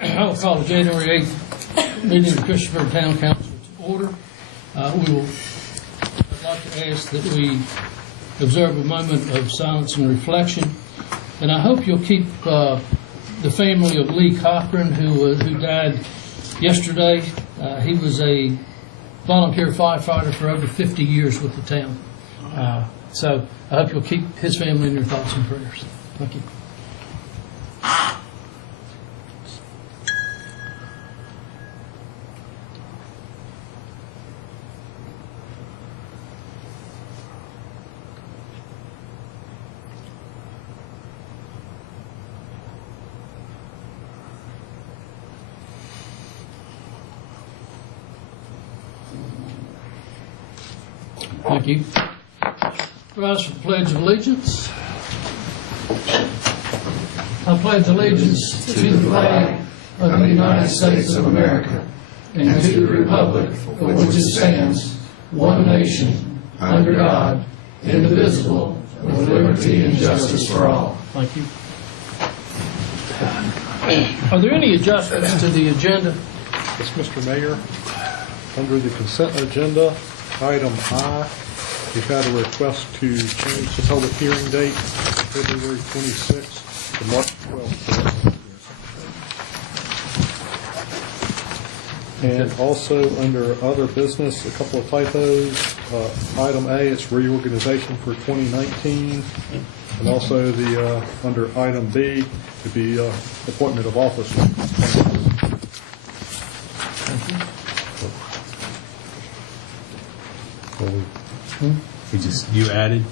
I'll call the January 8th meeting of the Christiansburg Town Council to order. I'd like to ask that we observe a moment of silence and reflection. And I hope you'll keep the family of Lee Cochran, who died yesterday. He was a volunteer firefighter for over 50 years with the town. So I hope you'll keep his family in your thoughts and prayers. Thank you. Thank you. Rise for the Pledge of Allegiance. I pledge allegiance to the flag of the United States of America and to the republic for which it stands, one nation, under God, indivisible, with liberty and justice for all. Thank you. Are there any adjustments to the agenda? Yes, Mr. Mayor. Under the consent agenda, item I, we've had a request to change the public hearing date from February 26th to March 12th. And also under other business, a couple of typos. Item A, it's reorganization for 2019. And also the under item B, it'd be appointment of officers. You added?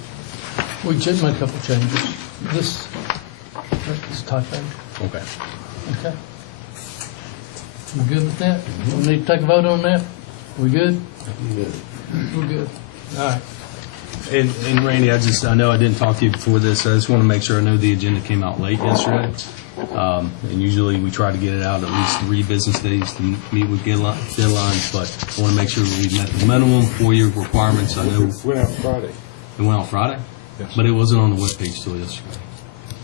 We just made a couple of changes. This is typo. Okay. Okay. You good with that? We need to take a vote on that? We good? Good. We're good. All right. And Randy, I know I didn't talk to you before this. I just want to make sure. I know the agenda came out late yesterday. And usually we try to get it out at least 3 business days to meet with deadlines, but I want to make sure we met the minimum 4-year requirements. I know It went out Friday. it went out Friday, Yes. but it wasn't on the webpage till yesterday.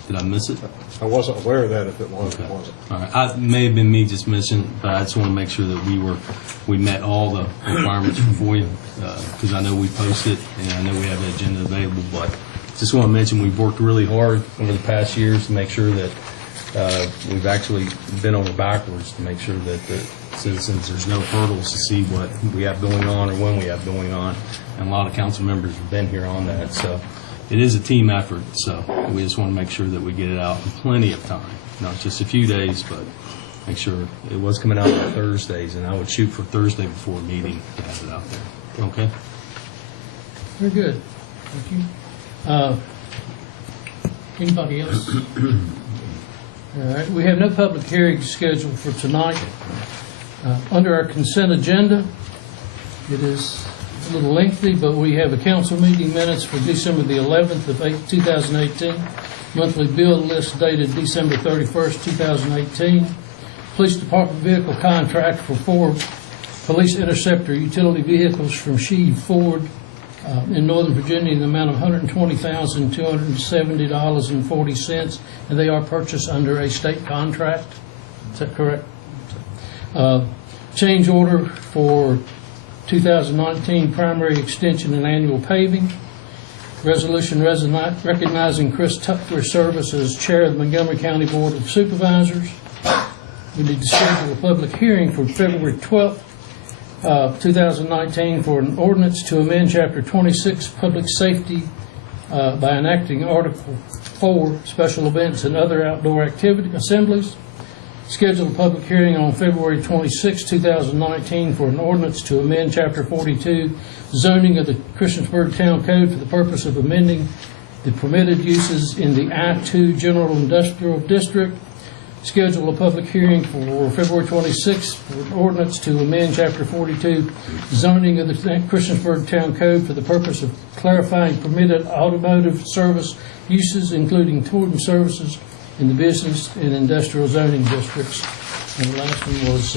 Did I miss it? I wasn't aware of that. If it was, Okay. it wasn't. All right. It may have been me just missing, but I just want to make sure that we met all the requirements for you, because I know we posted and I know we have the agenda available. But just want to mention we've worked really hard over the past years to make sure that we've actually bent over backwards to make sure that the citizens, there's no hurdles to see what we have going on or when we have going on. And a lot of council members have been here on that. So it is a team effort. So we just want to make sure that we get it out in plenty of time. Not just a few days, but make sure it was coming out on Thursdays. And I would shoot for Thursday before a meeting to have it out there. Okay? Very good. Thank you. Anybody else? All right. We have no public hearings scheduled for tonight. Under our consent agenda, it is a little lengthy, but we have a council meeting minutes for December the 11th of 2018, monthly bill list dated December 31st, 2018, police department vehicle contract for 4 police interceptor utility vehicles from Sheave Ford in Northern Virginia in the amount of $120,270.40, and they are purchased under a state contract. Is that correct? Change order for 2019 primary extension and annual paving. Resolution recognizing Chris Tucker's service as chair of the Montgomery County Board of Supervisors. We need to schedule a public hearing for February 12th, 2019 for an ordinance to amend Chapter 26 Public Safety by enacting Article 4 Special Events and Other Outdoor Activity Assemblies. Schedule a public hearing on February 26, 2019 for an ordinance to amend Chapter 42 Zoning of the Christiansburg Town Code for the purpose of amending the permitted uses in the I-2 General Industrial District. Schedule a public hearing for February 26th for an ordinance to amend Chapter 42 Zoning of the Christiansburg Town Code for the purpose of clarifying permitted automotive service uses, including tourism services in the business and industrial zoning districts. And the last one was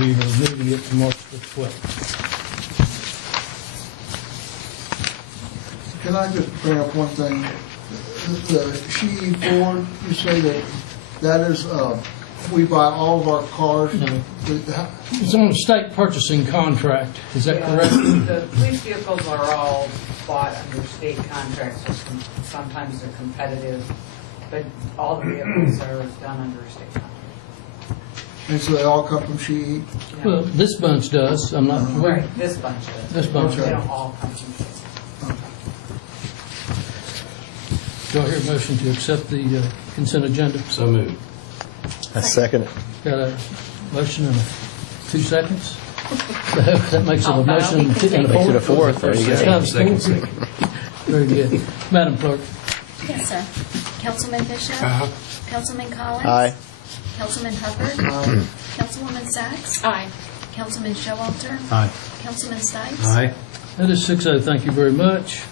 we are moving it to March the 12th. Can I just bring up one thing? The Sheave Ford, you say that That is, we buy all of our cars. No. It's on a state purchasing contract, is that correct? The police vehicles are all bought under state contracts, so sometimes they're competitive, but all the vehicles are done under a state contract. And so they all come from Sheehy. Yeah. Well, this bunch does, I'm not, Right, this bunch does. This bunch They does. don't all come from state. do I hear a motion to accept the consent agenda? So moved. I second it. Got a motion and 2 seconds? That makes it a Oh, no, motion and we can a take Makes it a fourth. fourth. There you It's go. kind of Second. Very good. Madam Clerk? Yes, sir. Councilman Bishop? Councilman Collins? Aye. Councilman Hubbard? Councilwoman Sacks? Aye. Councilman Showalter? Aye. Councilman Stipes? Aye. That is 6-0, thank you very much.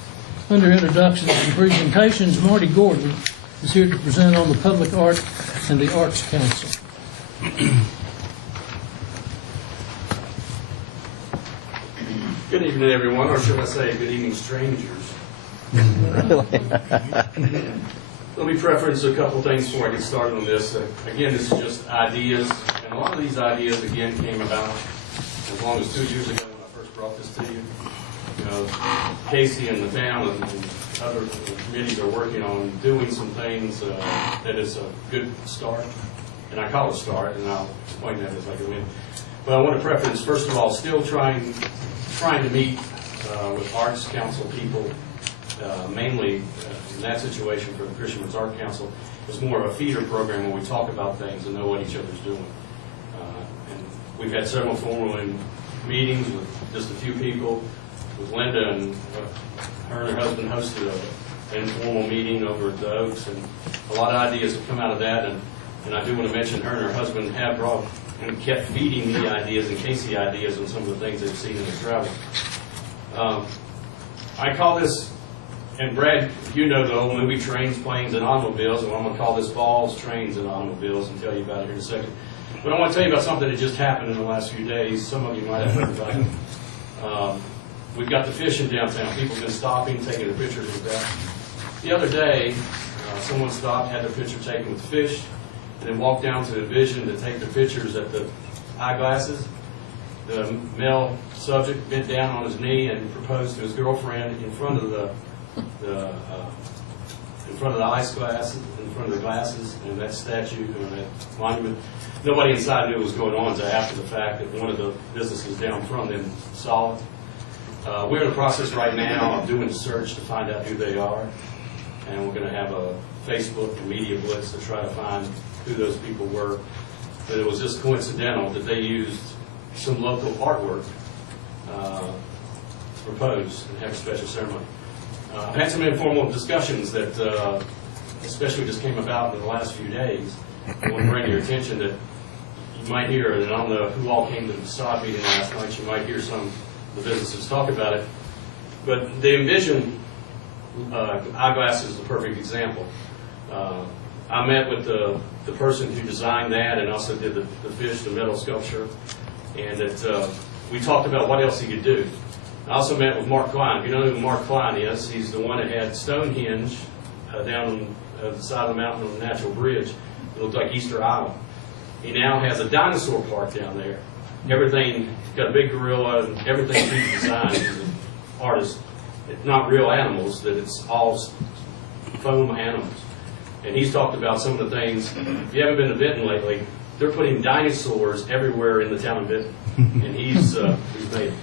Under introductions and presentations, Marty Gordon is here to present on the Public Art and the Arts Council. Good evening, everyone, or should I say, good evening, strangers. Let me preference a couple things before I get started on this. Again, this is just ideas, and a lot of these ideas, again, came about as long as 2 years ago when I first brought this to you. You know, Casey and the town and other committees are working on doing some things that is a good start, and I call it a start, and I'll explain that as I go in. But I want to preference, first of all, still trying to meet with Arts Council people, mainly in that situation for the Christiansburg Art Council. It's more of a feeder program where we talk about things and know what each other's doing. And we've had several formal meetings with just a few people, with Linda, and her and her husband hosted an informal meeting over at the Oaks, and a lot of ideas have come out of that. And I do want to mention her and her husband have brought and kept feeding me ideas and Casey ideas on some of the things they've seen in their travels. I call this, and Brad, you know the old movie Trains, Planes, and Automobiles, and I'm going to call this Balls, Trains, and Automobiles and tell you about it here in a second. But I want to tell you about something that just happened in the last few days. Some of you might have heard about it. We've got the fish in downtown. People have been stopping, taking their pictures with that. The other day, someone stopped, had their picture taken with fish, and then walked down to Vision to take the pictures at the eyeglasses. The male subject bent down on his knee and proposed to his girlfriend in front of the ice glasses, in front of the glasses, and that statue or that monument. Nobody inside knew what was going on until after the fact that one of the businesses down from them saw it. We're in the process right now of doing a search to find out who they are, and we're going to have a Facebook and media blitz to try to find who those people were. But it was just coincidental that they used some local artwork to propose and have a special ceremony. I've had some informal discussions that especially just came about in the last few days. I want to bring to your attention that you might hear, and I don't know who all came to the sod meeting last night, you might hear some of the businesses talk about it, but they envision eyeglasses is a perfect example. I met with the person who designed that and also did the fish, the metal sculpture, and that we talked about what else he could do. I also met with Mark Klein. If you know who Mark Klein is, he's the one that had Stonehenge down on the side of the mountain on the natural bridge. It looked like Easter Island. He now has a dinosaur park down there. Everything, he's got a big gorilla and everything he's designed. He's an artist. It's not real animals, that it's all foam animals. And he's talked about some of the things. If you haven't been to Benton lately, they're putting dinosaurs everywhere in the town of Benton. And he's made it.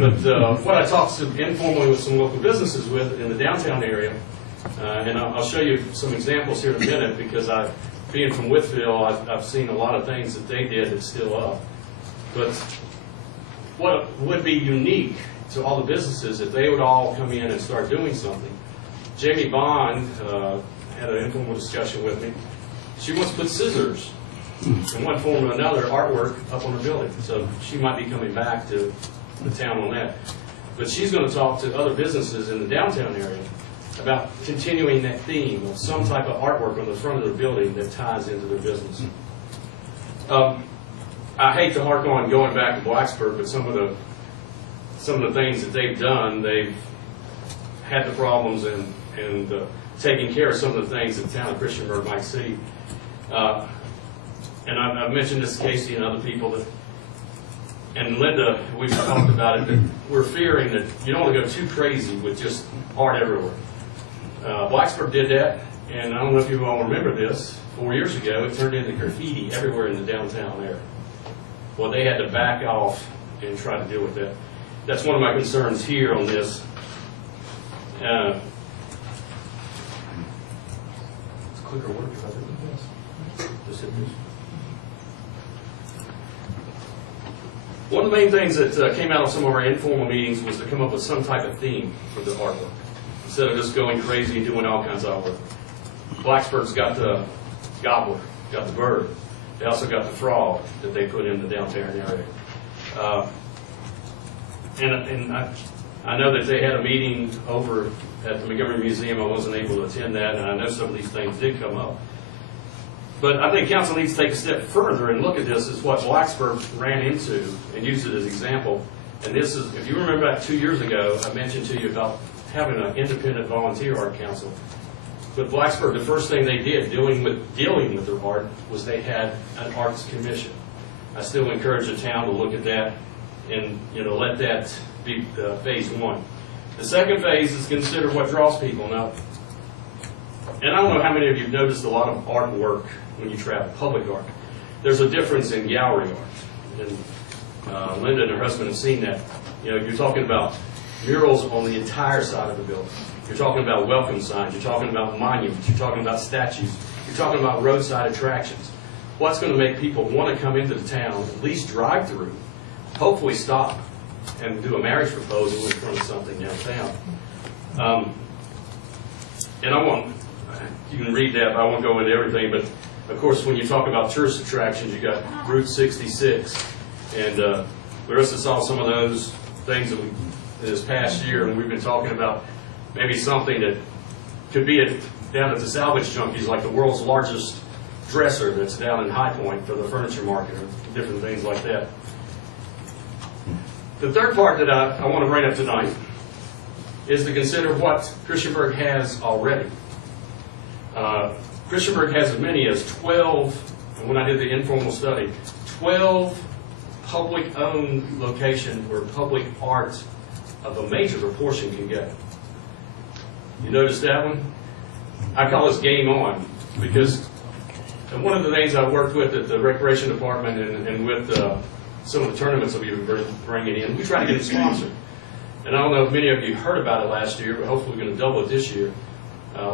But what I talked informally with some local businesses with in the downtown area, and I'll show you some examples here in a minute, because being from Whitfield, I've seen a lot of things that they did that's still up. But what would be unique to all the businesses if they would all come in and start doing something? Jamie Bond had an informal discussion with me. She wants to put scissors in one form or another, artwork up on her building. So she might be coming back to the town on that. But she's going to talk to other businesses in the downtown area about continuing that theme of some type of artwork on the front of their building that ties into their business. I hate to hark on going back to Blacksburg, but some of the things that they've done, they've had the problems and taking care of some of the things that the town of Christiansburg might see. And I've mentioned this to Casey and other people, and Linda, we've talked about it, that we're fearing that you don't want to go too crazy with just art everywhere. Blacksburg did that, and I don't know if you all remember this, 4 years ago, it turned into graffiti everywhere in the downtown area. Well, they had to back off and try to deal with that. That's one of my concerns here on this. Clicker works, I think it does. Just hit this. One of the main things that came out of some of our informal meetings was to come up with some type of theme for the artwork, instead of just going crazy and doing all kinds of artwork. Blacksburg's got the gobbler, got the bird. They also got the frog that they put in the downtown area. And I know that they had a meeting over at the Montgomery Museum. I wasn't able to attend that, and I know some of these things did come up. But I think council needs to take a step further and look at this as what Blacksburg ran into and use it as an example. And this is, if you remember back 2 years ago, I mentioned to you about having an independent volunteer art council. But Blacksburg, the first thing they did dealing with their art was they had an arts commission. I still encourage the town to look at that and let that be phase one. The second phase is consider what draws people. Now, and I don't know how many of you have noticed a lot of artwork when you travel, public art. There's a difference in gallery art. And Linda and her husband have seen that. You're talking about murals on the entire side of the building. You're talking about welcome signs. You're talking about monuments. You're talking about statues. You're talking about roadside attractions. What's going to make people want to come into the town, at least drive through, hopefully stop and do a marriage proposal in front of something downtown. And you can read that, but I won't go into everything. But of course, when you talk about tourist attractions, you got Route 66, and Larissa saw some of those things that this past year, and we've been talking about maybe something that could be down at the salvage junkies, like the world's largest dresser that's down in High Point for the furniture market, or different things like that. The third part that I want to bring up tonight is to consider what Christiansburg has already. Christiansburg has as many as 12, and when I did the informal study, 12 public-owned locations where public art of a major proportion can go. You notice that one? I call this game on, because one of the things I've worked with at the recreation department and with some of the tournaments that we've been bringing in, we try to get them sponsored. And I don't know if many of you heard about it last year, but hopefully we're going to double it this year.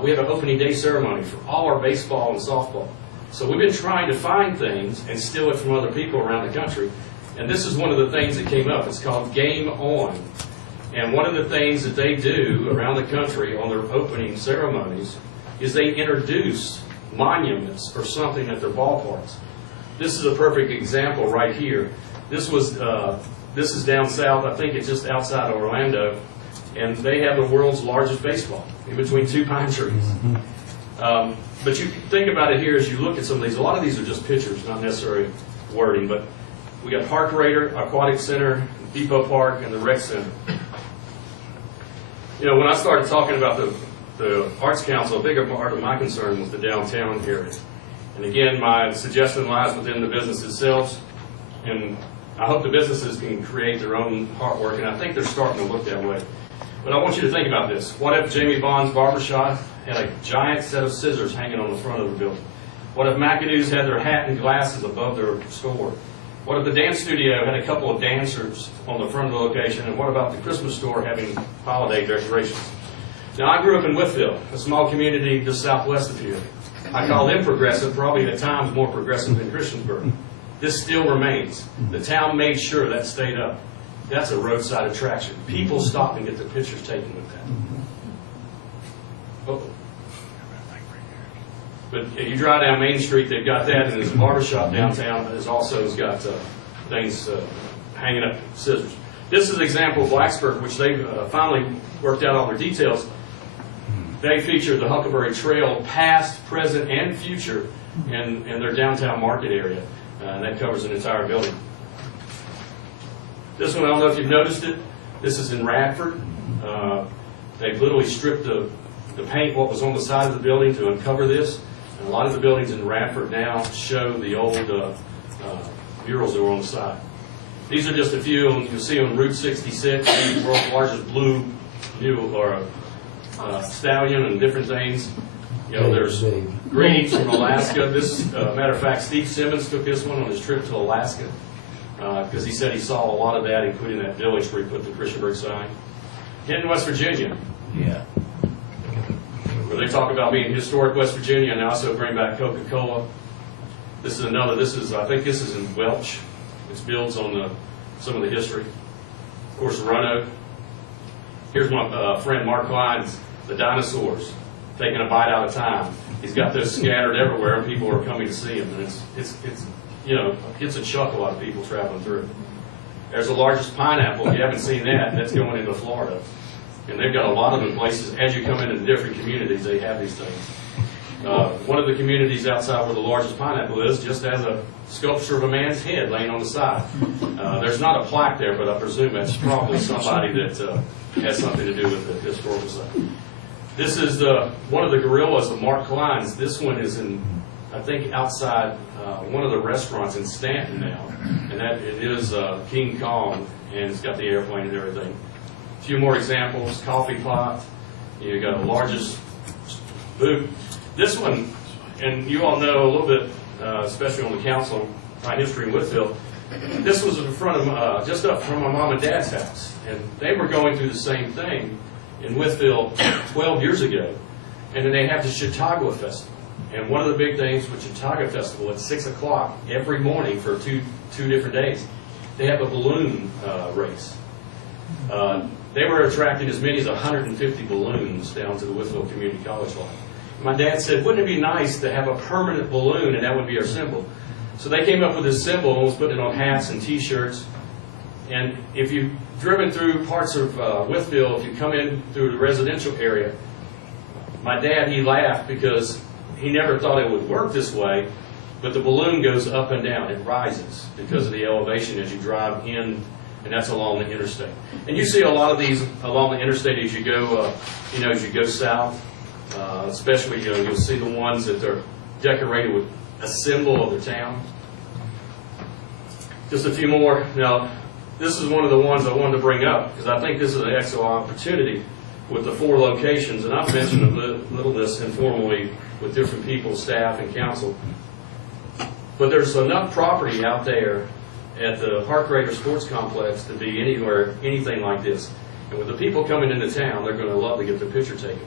We have an opening day ceremony for all our baseball and softball. So we've been trying to find things and steal it from other people around the country. And this is one of the things that came up. It's called Game On. And one of the things that they do around the country on their opening ceremonies is they introduce monuments or something at their ballparks. This is a perfect example right here. This is down south. I think it's just outside of Orlando. And they have the world's largest baseball in between two pine trees. But you think about it here as you look at some of these. A lot of these are just pictures, not necessarily wording. But we got Park Raider, Aquatic Center, Depot Park, and the Rec Center. When I started talking about the Arts Council, a bigger part of my concern was the downtown area. And again, my suggestion lies within the business itself. And I hope the businesses can create their own artwork, and I think they're starting to look that way. But I want you to think about this. What if Jamie Bond's Barbershop had a giant set of scissors hanging on the front of the building? What if McAdoo's had their hat and glasses above their store? What if the dance studio had a couple of dancers on the front of the location? And what about the Christmas store having holiday decorations? Now, I grew up in Whitfield, a small community just southwest of here. I call them progressive, probably at times more progressive than Christiansburg. This still remains. The town made sure that stayed up. That's a roadside attraction. People stop and get their pictures taken with that. Oh. But you drive down Main Street, they've got that, and there's a barbershop downtown that also has got things hanging up, scissors. This is an example of Blacksburg, which they've finally worked out all their details. They feature the Huckleberry Trail, past, present, and future in their downtown market area. And that covers an entire building. This one, I don't know if you've noticed it. This is in Radford. They've literally stripped the paint, what was on the side of the building, to uncover this. And a lot of the buildings in Radford now show the old murals that were on the side. These are just a few, and you'll see on Route 66, the world's largest blue mule or stallion and different things. You know, there's greens from Alaska. This, matter of fact, Steve Simmons took this one on his trip to Alaska because he said he saw a lot of that, including that village where he put the Christiansburg sign. Hinton, West Virginia. Yeah. Where they talk about being historic West Virginia and also bring back Coca-Cola. This is another, I think this is in Welch. It builds on some of the history. Of course, Roanoke. Here's my friend Mark Klein's The Dinosaurs, taking a bite out of time. He's got those scattered everywhere, and people are coming to see him. And it's a chuck, a lot of people traveling through. There's the largest pineapple. If you haven't seen that, that's going into Florida. And they've got a lot of the places, as you come into different communities, they have these things. One of the communities outside where the largest pineapple is just has a sculpture of a man's head laying on the side. There's not a plaque there, but I presume that's probably somebody that has something to do with the historical site. This is one of the gorillas of Mark Klein's. This one is in, I think, outside one of the restaurants in Stanton now. And that it is King Kong, and it's got the airplane and everything. A few more examples. Coffee pot. You got the largest boot. This one, and you all know a little bit, especially on the council, my history in Whitfield. This was in front of just up from my mom and dad's house, and they were going through the same thing in Whitfield 12 years ago. And then they have the Chautauqua Festival, and one of the big things with Chautauqua Festival at 6 o'clock every morning for two different days, they have a balloon race. They were attracting as many as 150 balloons down to the Whitfield Community College line. My dad said, wouldn't it be nice to have a permanent balloon, and that would be our symbol? So they came up with this symbol and was putting it on hats and T-shirts. And if you've driven through parts of Whitfield, if you come in through the residential area, my dad, he laughed because he never thought it would work this way, but the balloon goes up and down. It rises because of the elevation as you drive in, and that's along the interstate. And you see a lot of these along the interstate as you go, as you go south. Especially, you'll see the ones that are decorated with a symbol of the town. Just a few more. Now, this is one of the ones I wanted to bring up because I think this is an excellent opportunity with the 4 locations, and I've mentioned a little this informally with different people, staff, and council. But there's enough property out there at the Park Raider Sports Complex to be anywhere, anything like this. And with the people coming into town, they're going to love to get their picture taken.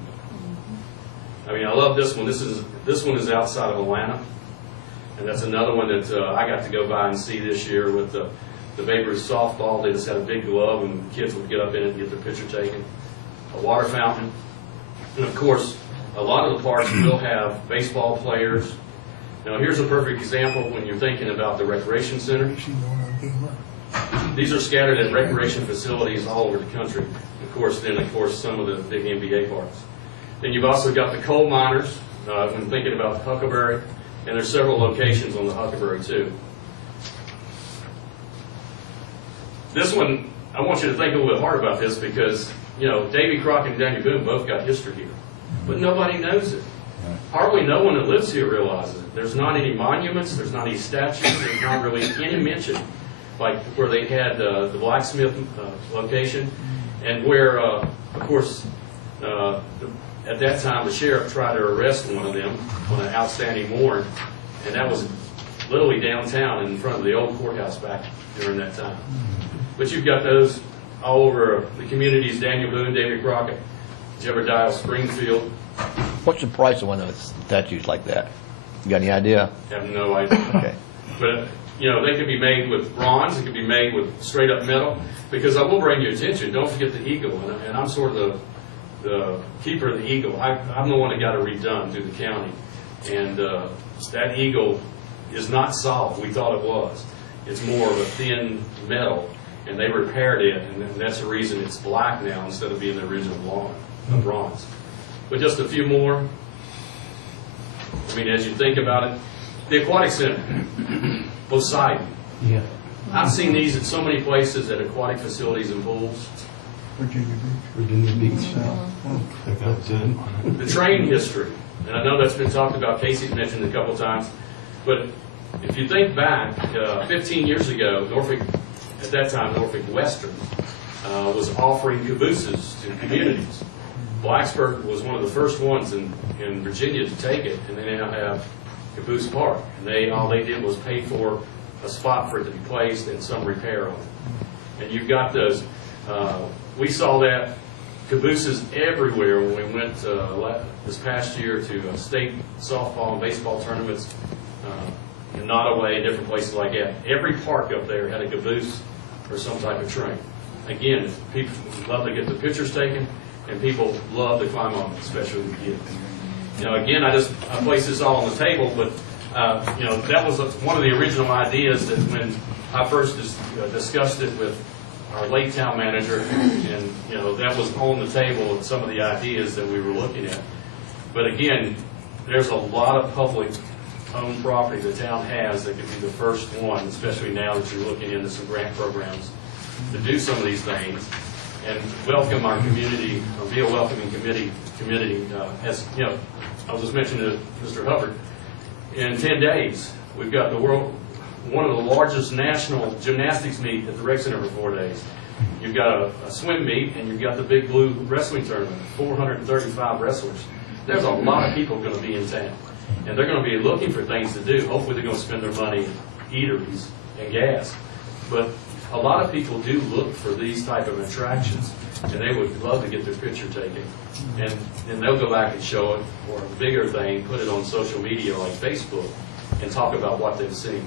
I mean, I love this one. This one is outside of Atlanta, and that's another one that I got to go by and see this year with the Babe Ruth softball. They just had a big glove, and kids would get up in it and get their picture taken. A water fountain, and of course, a lot of the parks will have baseball players. Now, here's a perfect example when you're thinking about the recreation center. These are scattered at recreation facilities all over the country. Of course, some of the big NBA parks. Then you've also got the coal miners, when thinking about the Huckleberry, and there's several locations on the Huckleberry too. This one, I want you to think a little bit hard about this because, Davy Crockett and Daniel Boone both got history here, but nobody knows it. Hardly no one that lives here realizes it. There's not any monuments, there's not any statues, there's not really any mention, like where they had the blacksmith location, and where, of course, at that time the sheriff tried to arrest one of them on an outstanding warrant, and that was literally downtown in front of the old courthouse back during that time. But you've got those all over the communities, Daniel Boone, David Crockett, Jebediah, Springfield. What's the price of one of those statues like that? You got any idea? I have no idea. Okay. But, they could be made with bronze, it could be made with straight up metal, because I will bring your attention, don't forget the eagle, and I'm sort of the keeper of the eagle. I'm the one that got it redone through the county, and that eagle is not solid. We thought it was. It's more of a thin metal, and they repaired it, and that's the reason it's black now instead of being the original bronze. But just a few more. I mean, as you think about it, the Aquatic Center, Poseidon. Yeah. I've seen these at so many places at aquatic facilities and pools. Virginia Beach. The train history. And I know that's been talked about, Casey's mentioned a couple times, but if you think back, 15 years ago, Norfolk, at that time, Norfolk Western, was offering cabooses to communities. Blacksburg was one of the first ones in Virginia to take it, and they now have Caboose Park. And all they did was pay for a spot for it to be placed and some repair on it. And you've got those. We saw that cabooses everywhere when we went this past year to state softball and baseball tournaments in Nottoway and different places like that. Every park up there had a caboose or some type of train. Again, people love to get the pictures taken, and people love to climb on it, especially the kids. You know, again, I placed this all on the table, but you know, that was one of the original ideas that when I first discussed it with our late town manager, and you know, that was on the table of some of the ideas that we were looking at. But again, there's a lot of public-owned property the town has that could be the first one, especially now that you're looking into some grant programs to do some of these things and welcome our community, or be a welcoming community. As you know, I was just mentioning to Mr. Hubbard, in 10 days, we've got one of the largest national gymnastics meet at the Rec Center for 4 days. You've got a swim meet, and you've got the Big Blue wrestling tournament, 435 wrestlers. There's a lot of people going to be in town, and they're going to be looking for things to do. Hopefully they're going to spend their money in eateries and gas. But a lot of people do look for these type of attractions, and they would love to get their picture taken. And they'll go back and show it, or a bigger thing, put it on social media like Facebook, and talk about what they've seen.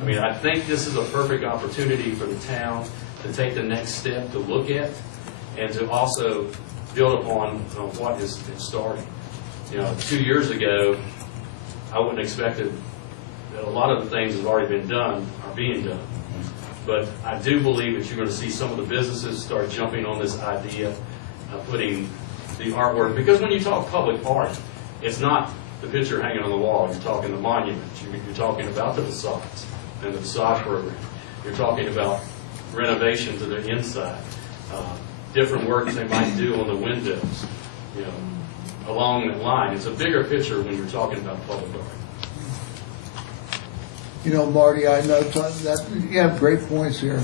I mean, I think this is a perfect opportunity for the town to take the next step to look at, and to also build upon what has been starting. You know, 2 years ago, I wouldn't have expected that a lot of the things that have already been done are being done. But I do believe that you're going to see some of the businesses start jumping on this idea of putting the artwork. Because when you talk public art, it's not the picture hanging on the wall. You're talking the monuments. You're talking about the facades and the facade program. You're talking about renovation to the inside, different works they might do on the windows, you know, along that line. It's a bigger picture when you're talking about public art. You know, Marty, I know that you have great points here,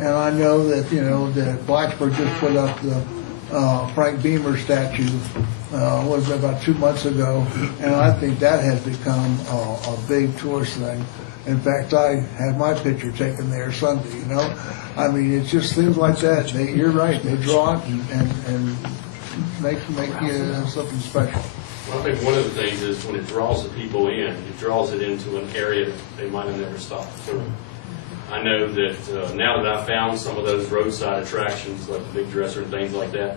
and I know that, you know, that Blacksburg just put up the Frank Beamer statue, was about 2 months ago, and I think that has become a big tourist thing. In fact, I had my picture taken there Sunday, you know. I mean, it's just things like that. You're right, they draw it and make something special. Well, I think one of the things is when it draws the people in, it draws it into an area that they might have never stopped before. I know that now that I've found some of those roadside attractions, like the Big Dresser and things like that,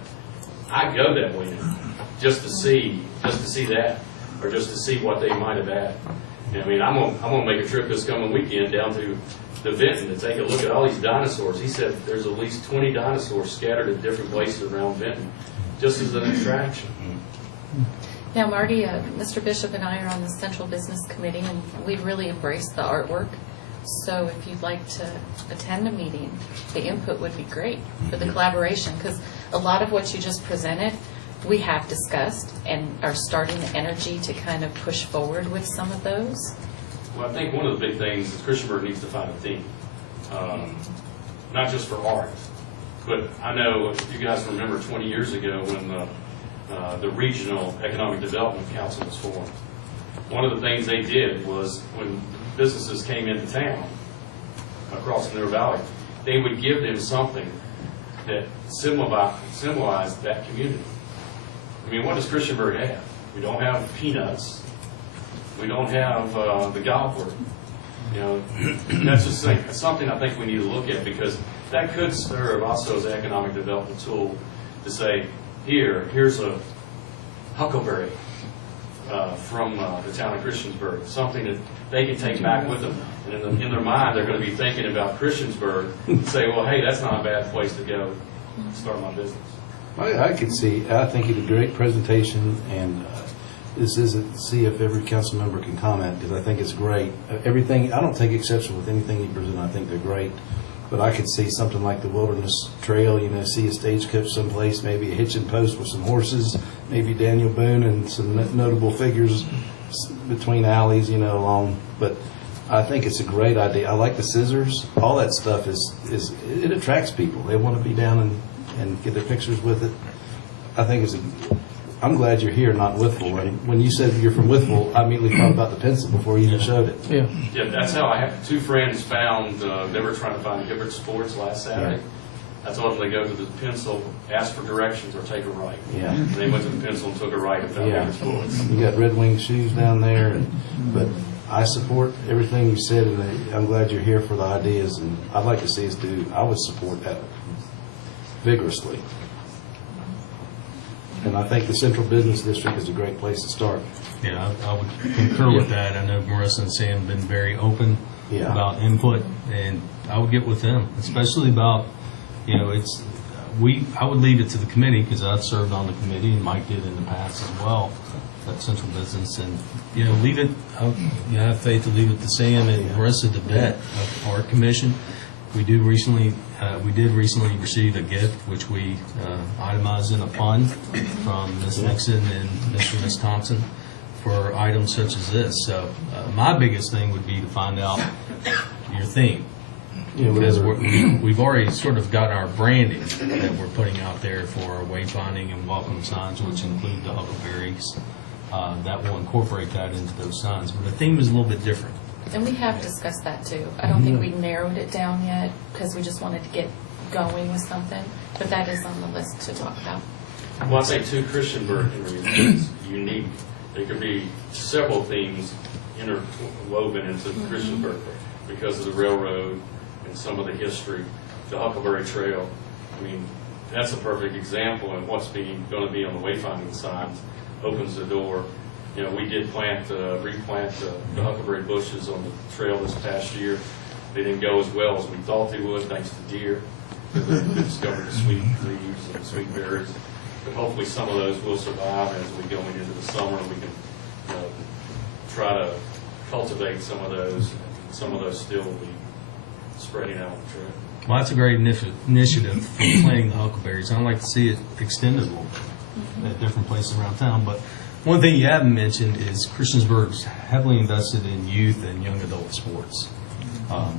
I go that way now, just to see that, or just to see what they might have added. I mean, I'm gonna make a trip this coming weekend down to the Benton to take a look at all these dinosaurs. He said there's at least 20 dinosaurs scattered at different places around Benton, just as an attraction. Now, Marty, Mr. Bishop and I are on the Central Business Committee, and we really embrace the artwork. So if you'd like to attend a meeting, the input would be great for the collaboration, because a lot of what you just presented, we have discussed and are starting the energy to kind of push forward with some of those. Well, I think one of the big things is Christiansburg needs to find a theme, not just for art, but I know if you guys remember 20 years ago when the Regional Economic Development Council was formed. One of the things they did was when businesses came into town across the River Valley, they would give them something that symbolized that community. I mean, what does Christiansburg have? We don't have peanuts. We don't have the gobbler. You know, that's just something I think we need to look at, because that could serve also as an economic development tool to say, here's a huckleberry from the town of Christiansburg, something that they can take back with them. And in their mind, they're going to be thinking about Christiansburg and say, well, hey, that's not a bad place to go start my business. I could see, I think it's a great presentation, and this isn't, see if every council member can comment, because I think it's great. Everything, I don't take exception with anything you present. I think they're great. but I could see something like the Wilderness Trail, you know, see a stagecoach someplace, maybe a hitching post with some horses, maybe Daniel Boone and some notable figures between alleys, you know, along. But I think it's a great idea. I like the scissors. All that stuff it attracts people. They want to be down and get their pictures with it. I think I'm glad you're here, not Withville. And when you said you're from Withville, I immediately thought about the pencil before you even showed it. Yeah. Yeah, that's how I have two friends found, they were trying to find Hibbert Sports last Saturday. I told them they go to the pencil, ask for directions, or take a right. Yeah. And they went to the pencil and took a right and found Yeah. Hibbert Sports. You got Red Wing shoes down there, but I support everything you said, and I'm glad you're here for the ideas, and I'd like to see us I would support that vigorously. And I think the Central Business District is a great place to start. Yeah, I would concur with that. I know Marissa and Sam have been very open Yeah. about input, and I would get with them, especially about, you know, I would leave it to the committee, because I've served on the committee, and Mike did in the past as well, that Central Business, and, you know, leave it, you have faith to leave it to Sam and Marissa to vet of our commission. We did recently receive a gift, which we itemized in a fund from Ms. Nixon and Mr. and Ms. Thompson for items such as this. So my biggest thing would be to find out your theme. Yeah, Because whatever. we've already sort of got our branding that we're putting out there for our wayfinding and welcome signs, which include the huckleberries. That will incorporate that into those signs. But the theme is a little bit different. And we have discussed that too. I don't think we narrowed it down yet because we just wanted to get going with something, but that is on the list to talk about. Well, I say too, Christiansburg is unique. There could be several themes interwoven into Christiansburg because of the railroad and some of the history. The Huckleberry Trail, I mean, that's a perfect example of what's going to be on the wayfinding signs. Opens the door. You know, we did replant the huckleberry bushes on the trail this past year. They didn't go as well as we thought they would, thanks to deer. We discovered the sweet leaves and the sweet berries. But hopefully some of those will survive as we go into the summer. We can try to cultivate some of those. Some of those still will be spreading out the trail. Well, that's a great initiative for planting the huckleberries. I'd like to see it extendable at different places around town. But one thing you haven't mentioned is Christiansburg's heavily invested in youth and young adult sports,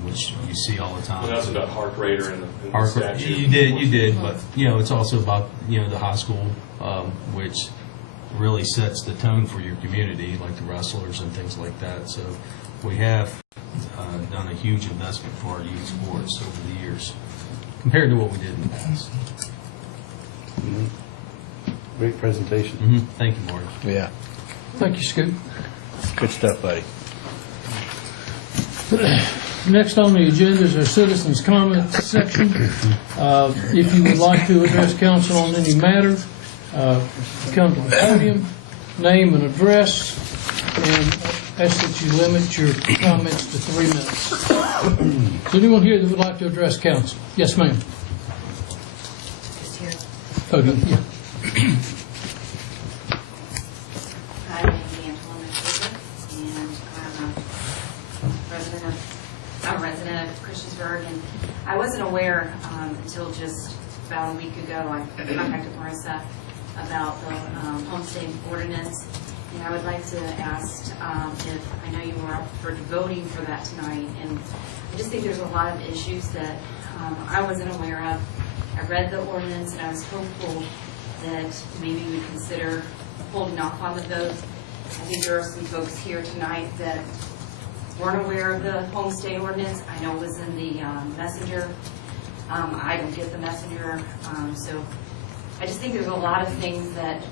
which you see all the time. Well, that's about Heart Raider and the Our- statue. You did, but it's also about the high school, which really sets the tone for your community, like the wrestlers and things like that. So we have done a huge investment for our youth sports over the years, compared to what we did in the past. Great presentation. Thank you, Marty. Yeah, Thank you, Scoot. good stuff, buddy. Next on the agenda is our citizens' comment section. If you would like to address council on any matter, come to the podium, name and address, and ask that you limit your comments to 3 minutes. Is anyone here that would like to address council? Yes, ma'am. Just here. Podium, yeah. Hi, I'm Angela McCabe, and I'm a resident of Christiansburg, and I wasn't aware until just about a week ago. I contacted Marissa about the homestead ordinance, and I would like to ask if, I know you were up for voting for that tonight, and I just think there's a lot of issues that I wasn't aware of. I read the ordinance, and I was hopeful that maybe we consider holding off on the vote. I think there are some folks here tonight that weren't aware of the homestay ordinance. I know it was in the messenger. I don't get the messenger. So I just think there's a lot of things that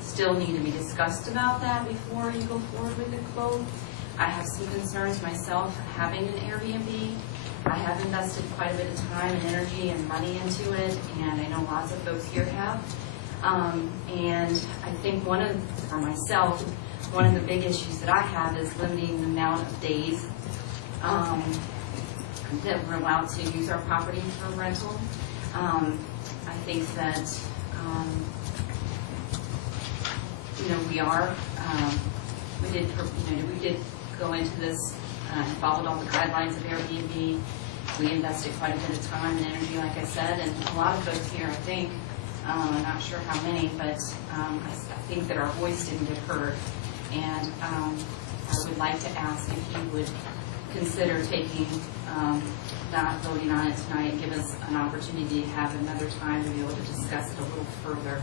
still need to be discussed about that before you go forward with the vote. I have some concerns myself having an Airbnb. I have invested quite a bit of time and energy and money into it, and I know lots of folks here have. And I think for myself, one of the big issues that I have is limiting the amount of days that we're allowed to use our property for rental. I think that, we did go into this and followed all the guidelines of Airbnb. We invested quite a bit of time and energy, like I said, and a lot of folks here, I think, I'm not sure how many, but I think that our voice didn't get heard. And I would like to ask if you would consider taking, not voting on it tonight, and give us an opportunity to have another time to be able to discuss it a little further,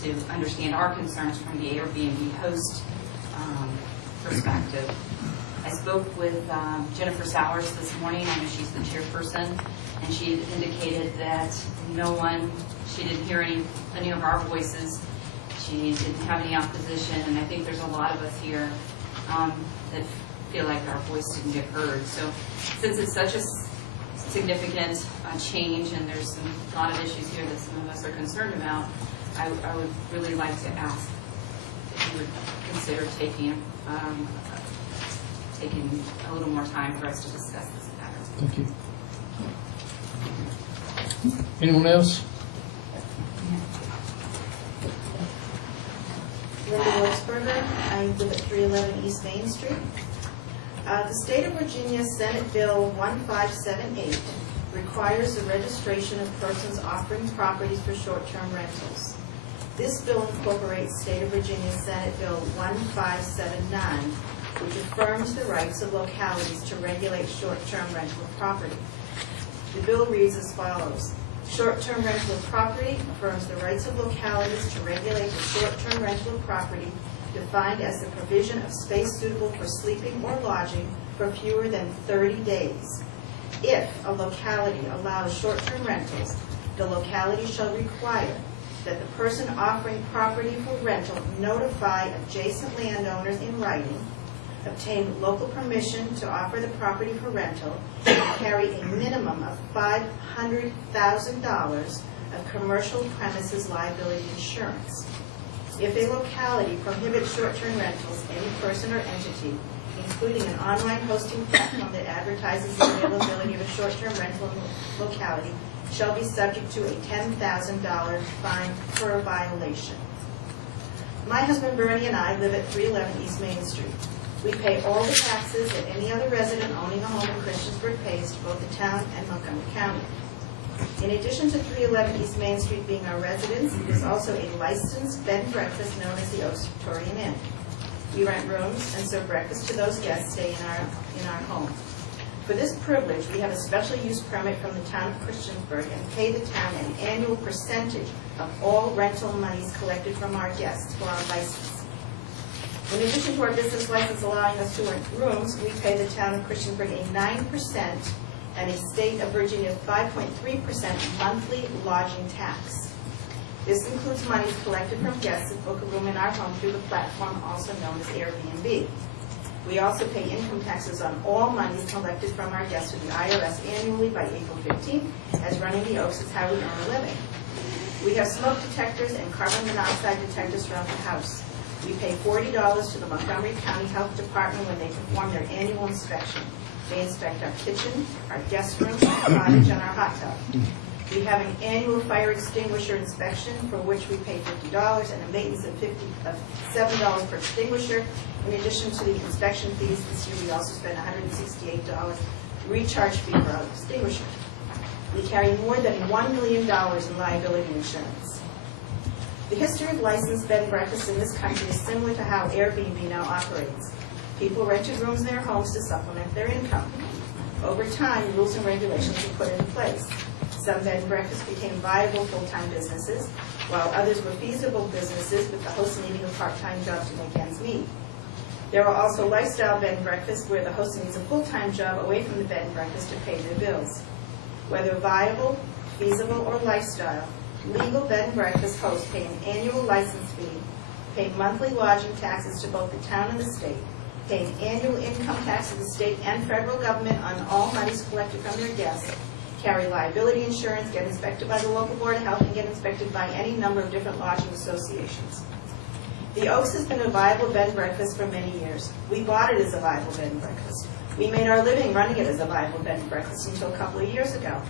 to understand our concerns from the Airbnb host perspective. I spoke with Jennifer Sowers this morning. I know she's the chairperson, and she had indicated that she didn't hear any of our voices. She didn't have any opposition, and I think there's a lot of us here that feel like our voice didn't get heard. So since it's such a significant change, and there's a lot of issues here that some of us are concerned about, I would really like to ask if you would consider taking a little more time for us to discuss this matter. Thank you. Anyone else? Linda Wolfsberger. I live at 311 East Main Street. The State of Virginia Senate Bill 1578 requires the registration of persons offering properties for short-term rentals. This bill incorporates State of Virginia Senate Bill 1579, which affirms the rights of localities to regulate short-term rental of property. The bill reads as follows. Short-term rental of property affirms the rights of localities to regulate the short-term rental of property defined as the provision of space suitable for sleeping or lodging for fewer than 30 days. If a locality allows short-term rentals, the locality shall require that the person offering property for rental notify adjacent landowners in writing, obtain local permission to offer the property for rental, and carry a minimum of $500,000 of commercial premises liability insurance. If a locality prohibits short-term rentals, any person or entity, including an online hosting platform that advertises the availability of a short-term rental in the locality, shall be subject to a $10,000 fine for a violation. My husband Bernie and I live at 311 East Main Street. We pay all the taxes that any other resident owning a home in Christiansburg pays to both the town and Montgomery County. In addition to 311 East Main Street being our residence, it is also a licensed bed and breakfast known as the Oaks Victorian Inn. We rent rooms and serve breakfast to those guests staying in our home. For this privilege, we have a special use permit from the town of Christiansburg and pay the town an annual percentage of all rental monies collected from our guests for our license. In addition to our business license allowing us to rent rooms, we pay the town of Christiansburg a 9% and a state of Virginia 5.3% monthly lodging tax. This includes monies collected from guests that book a room in our home through the platform also known as Airbnb. We also pay income taxes on all monies collected from our guests to the IRS annually by April 15th, as running the Oaks is how we earn a living. We have smoke detectors and carbon monoxide detectors throughout the house. We pay $40 to the Montgomery County Health Department when they perform their annual inspection. They inspect our kitchen, our guest room, our cottage, and our hot tub. We have an annual fire extinguisher inspection for which we pay $50 and a maintenance of $7 per extinguisher. In addition to the inspection fees, this year we also spent $168 recharge fee for our extinguisher. We carry more than $1 million in liability insurance. The history of licensed bed and breakfast in this country is similar to how Airbnb now operates. People rented rooms in their homes to supplement their income. Over time, rules and regulations were put into place. Some bed and breakfasts became viable full-time businesses, while others were feasible businesses with the host needing a part-time job to make ends meet. There are also lifestyle bed and breakfasts where the host needs a full-time job away from the bed and breakfast to pay their bills. Whether viable, feasible, or lifestyle, legal bed and breakfast hosts pay an annual license fee, pay monthly lodging taxes to both the town and the state, pay an annual income tax to the state and federal government on all monies collected from their guests, carry liability insurance, get inspected by the local board of health, and get inspected by any number of different lodging associations. The Oaks has been a viable bed and breakfast for many years. We bought it as a viable bed and breakfast. We made our living running it as a viable bed and breakfast until a couple of years ago.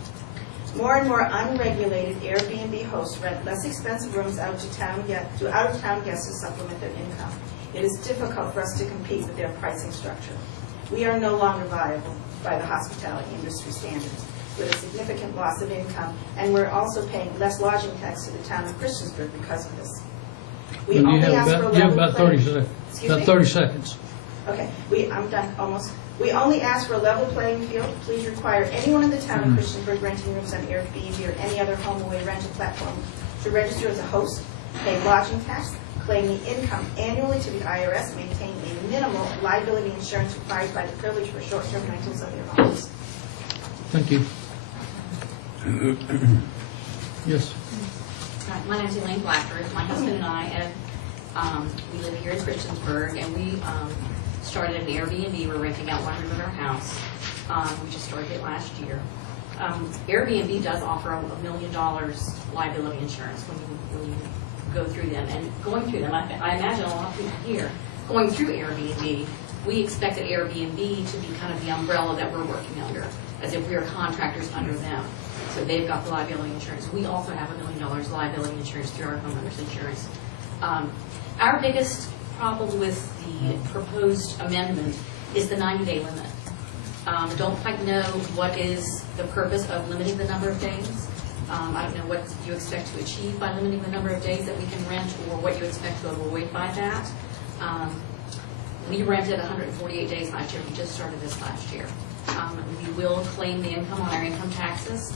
More and more unregulated Airbnb hosts rent less expensive rooms out to out-of-town guests to supplement their income. It is difficult for us to compete with their pricing structure. We are no longer viable by the hospitality industry standards, with a significant loss of income, and we're also paying less lodging tax to the town of Christiansburg because of this. We And only you ask have for a about, you have level about 30 playing. seconds. Excuse About me? 30 seconds. Okay, I'm done, almost. We only ask for a level playing field. Please require anyone in the town of Christiansburg renting rooms on Airbnb or any other HomeAway rental platform to register as a host, pay lodging tax, claim the income annually to the IRS, maintain a minimal liability insurance required by the privilege for short-term rentals of their homes. Thank you. Yes. My name's Elaine Blackford. My husband and I, we live here in Christiansburg, and we started an Airbnb. We're renting out one room of our house. We just started it last year. Airbnb does offer $1 million liability insurance when you go through them. And going through them, I imagine a lot of people here, going through Airbnb, we expected Airbnb to be kind of the umbrella that we're working under, as if we are contractors under them. So they've got the liability insurance. We also have $1 million liability insurance through our homeowners insurance. Our biggest problem with the proposed amendment is the 90-day limit. Don't quite know what is the purpose of limiting the number of days. I don't know what you expect to achieve by limiting the number of days that we can rent, or what you expect to avoid by that. We rented 148 days last year. We just started this last year. We will claim the income on our income taxes.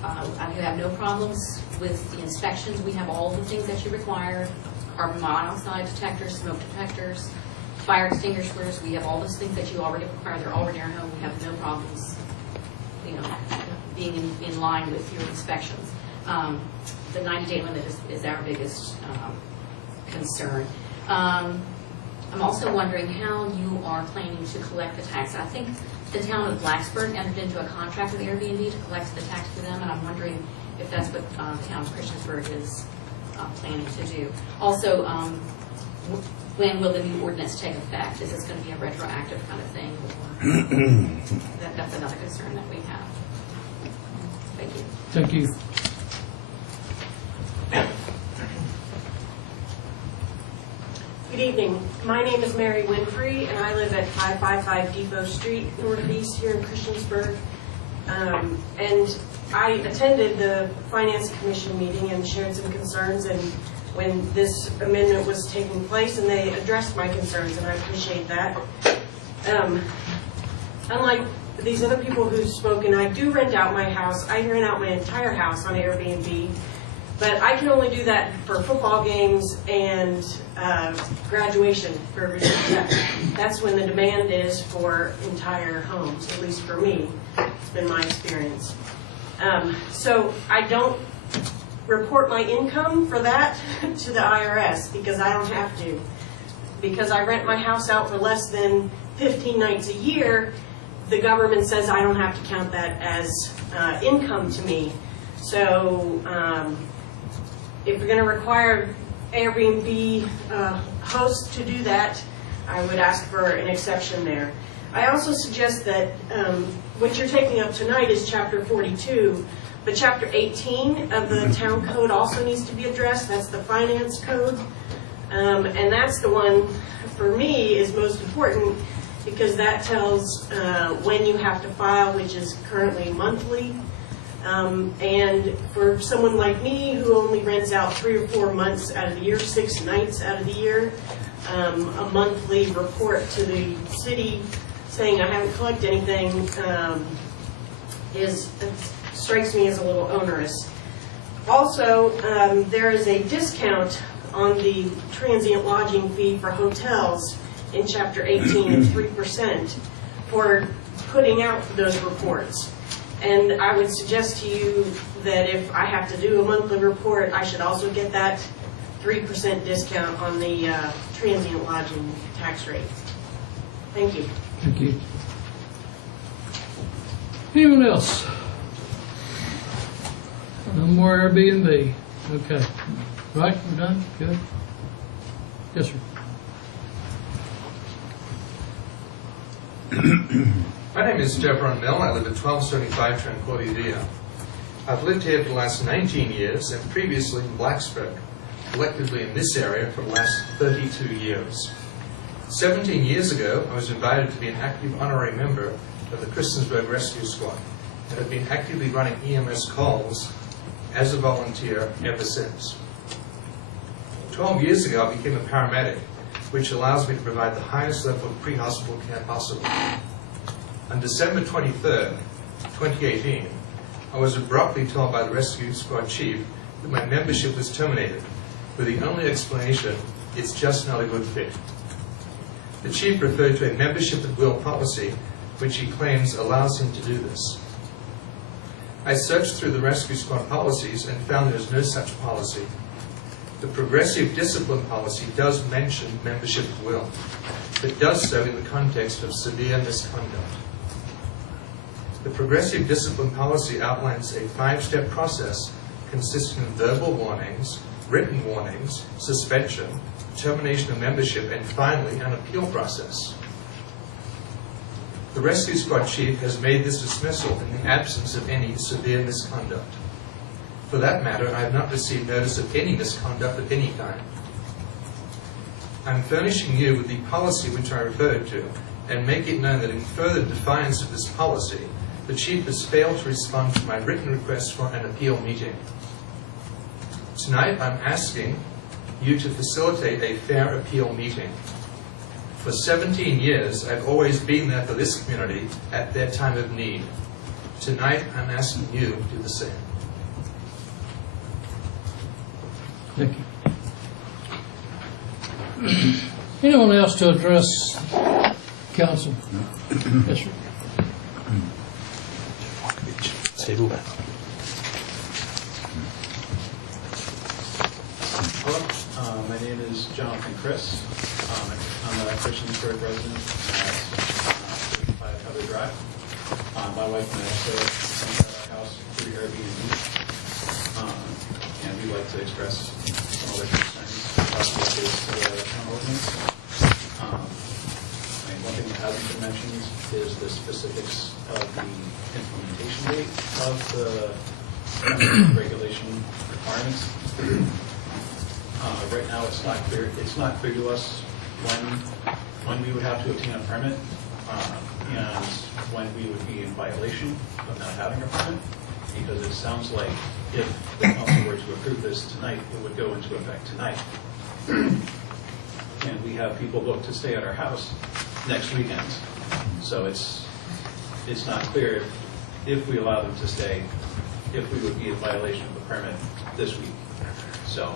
You have no problems with the inspections. We have all the things that you require: carbon monoxide detectors, smoke detectors, fire extinguishers. We have all those things that you already require. They're already in our home. We have no problems, being in line with your inspections. The 90-day limit is our biggest concern. I'm also wondering how you are planning to collect the tax. I think the town of Blacksburg entered into a contract with Airbnb to collect the tax for them, and I'm wondering if that's what the town of Christiansburg is planning to do. Also, when will the new ordinance take effect? Is this going to be a retroactive kind of thing? Or that's another concern that we have. Thank you. Thank you. Good evening. My name is Mary Winfrey, and I live at 555 Depot Street, Northeast, here in Christiansburg. And I attended the Finance Commission meeting and shared some concerns, and when this amendment was taking place, and they addressed my concerns, and I appreciate that. Unlike these other people who've spoken, I do rent out my house. I rent out my entire house on Airbnb. But I can only do that for football games and graduation for Virginia Tech. That's when the demand is for entire homes, at least for me. It's been my experience. So I don't report my income for that to the IRS because I don't have to. Because I rent my house out for less than 15 nights a year, the government says I don't have to count that as income to me. So if you're going to require Airbnb hosts to do that, I would ask for an exception there. I also suggest that what you're taking up tonight is Chapter 42, but Chapter 18 of the Town Code also needs to be addressed. That's the Finance Code, and that's the one, for me, is most important because that tells when you have to file, which is currently monthly. And for someone like me who only rents out 3 or 4 months out of the year, 6 nights out of the year, a monthly report to the city saying I haven't collected anything strikes me as a little onerous. Also, there is a discount on the transient lodging fee for hotels in Chapter 18 of 3% for putting out those reports. And I would suggest to you that if I have to do a monthly report, I should also get that 3% discount on the transient lodging tax rate. Thank you. Thank you. Anyone else? No more Airbnb. Okay. Right, we're done? Good. Yes, sir. My name is Deborah Mill. I live at 1275 Tranquility Via. I've lived here for the last 19 years and previously in Blacksburg, collectively in this area for the last 32 years. 17 years ago, I was invited to be an active honorary member of the Christiansburg Rescue Squad and have been actively running EMS calls as a volunteer ever since. 12 years ago, I became a paramedic, which allows me to provide the highest level of pre-hospital care possible. On December 23rd, 2018, I was abruptly told by the rescue squad chief that my membership was terminated, with the only explanation, it's just not a good fit. The chief referred to a membership at will policy, which he claims allows him to do this. I searched through the rescue squad policies and found there is no such policy. The progressive discipline policy does mention membership at will, but does so in the context of severe misconduct. The progressive discipline policy outlines a 5-step process consisting of verbal warnings, written warnings, suspension, termination of membership, and finally, an appeal process. The rescue squad chief has made this dismissal in the absence of any severe misconduct. For that matter, I have not received notice of any misconduct of any kind. I'm furnishing you with the policy which I referred to, and make it known that in further defiance of this policy, the chief has failed to respond to my written request for an appeal meeting. Tonight, I'm asking you to facilitate a fair appeal meeting. For 17 years, I've always been there for this community at their time of need. Tonight, I'm asking you to do the same. Thank you. Anyone else to address council? Yes, sir. Hello, my name is Jonathan Chris. I'm a Christiansburg resident at 55 Heather Drive. My wife and I also rent our house through Airbnb, and we'd like to express some other concerns about the updates to the town ordinance. One thing that hasn't been mentioned is the specifics of the implementation date of the regulation requirements. Right now, it's not clear. It's not clear to us when we would have to obtain a permit and when we would be in violation of not having a permit. Because it sounds like if the council were to approve this tonight, it would go into effect tonight. And we have people booked to stay at our house next weekend. So it's not clear if we allow them to stay, if we would be in violation of the permit this week. So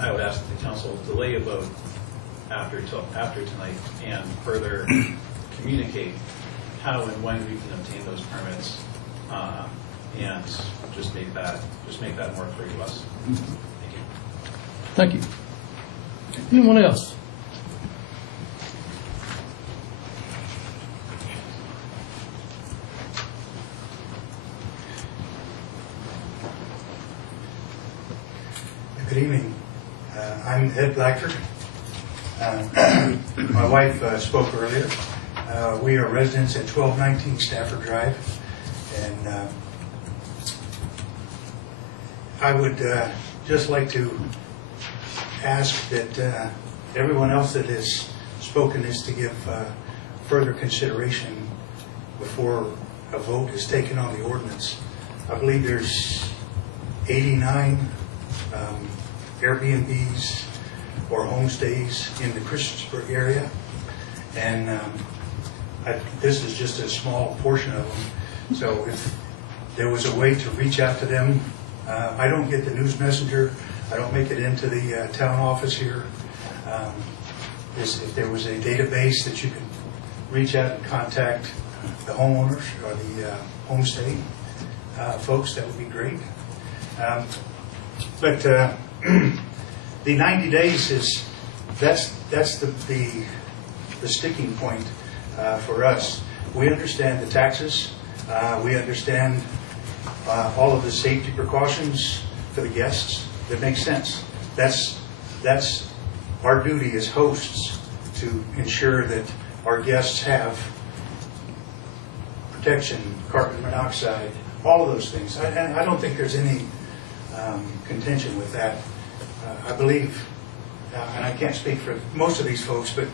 I would ask that the council delay a vote after tonight and further communicate how and when we can obtain those permits, and just make that more clear to us. Thank you. Anyone else? Good evening. I'm Ed Blackford. My wife spoke earlier. We are residents at 1219 Stafford Drive, and I would just like to ask that everyone else that has spoken is to give further consideration before a vote is taken on the ordinance. I believe there's 89 Airbnbs or homestays in the Christiansburg area, and this is just a small portion of them. So if there was a way to reach out to them, I don't get the news messenger, I don't make it into the town office here. If there was a database that you could reach out and contact the homeowners or the homestay folks, that would be great. But the 90 days that's the sticking point for us. We understand the taxes. We understand all of the safety precautions for the guests. That makes sense. That's our duty as hosts to ensure that our guests have protection, carbon monoxide, all of those things. I don't think there's any contention with that. I believe and I can't speak for most of these folks, but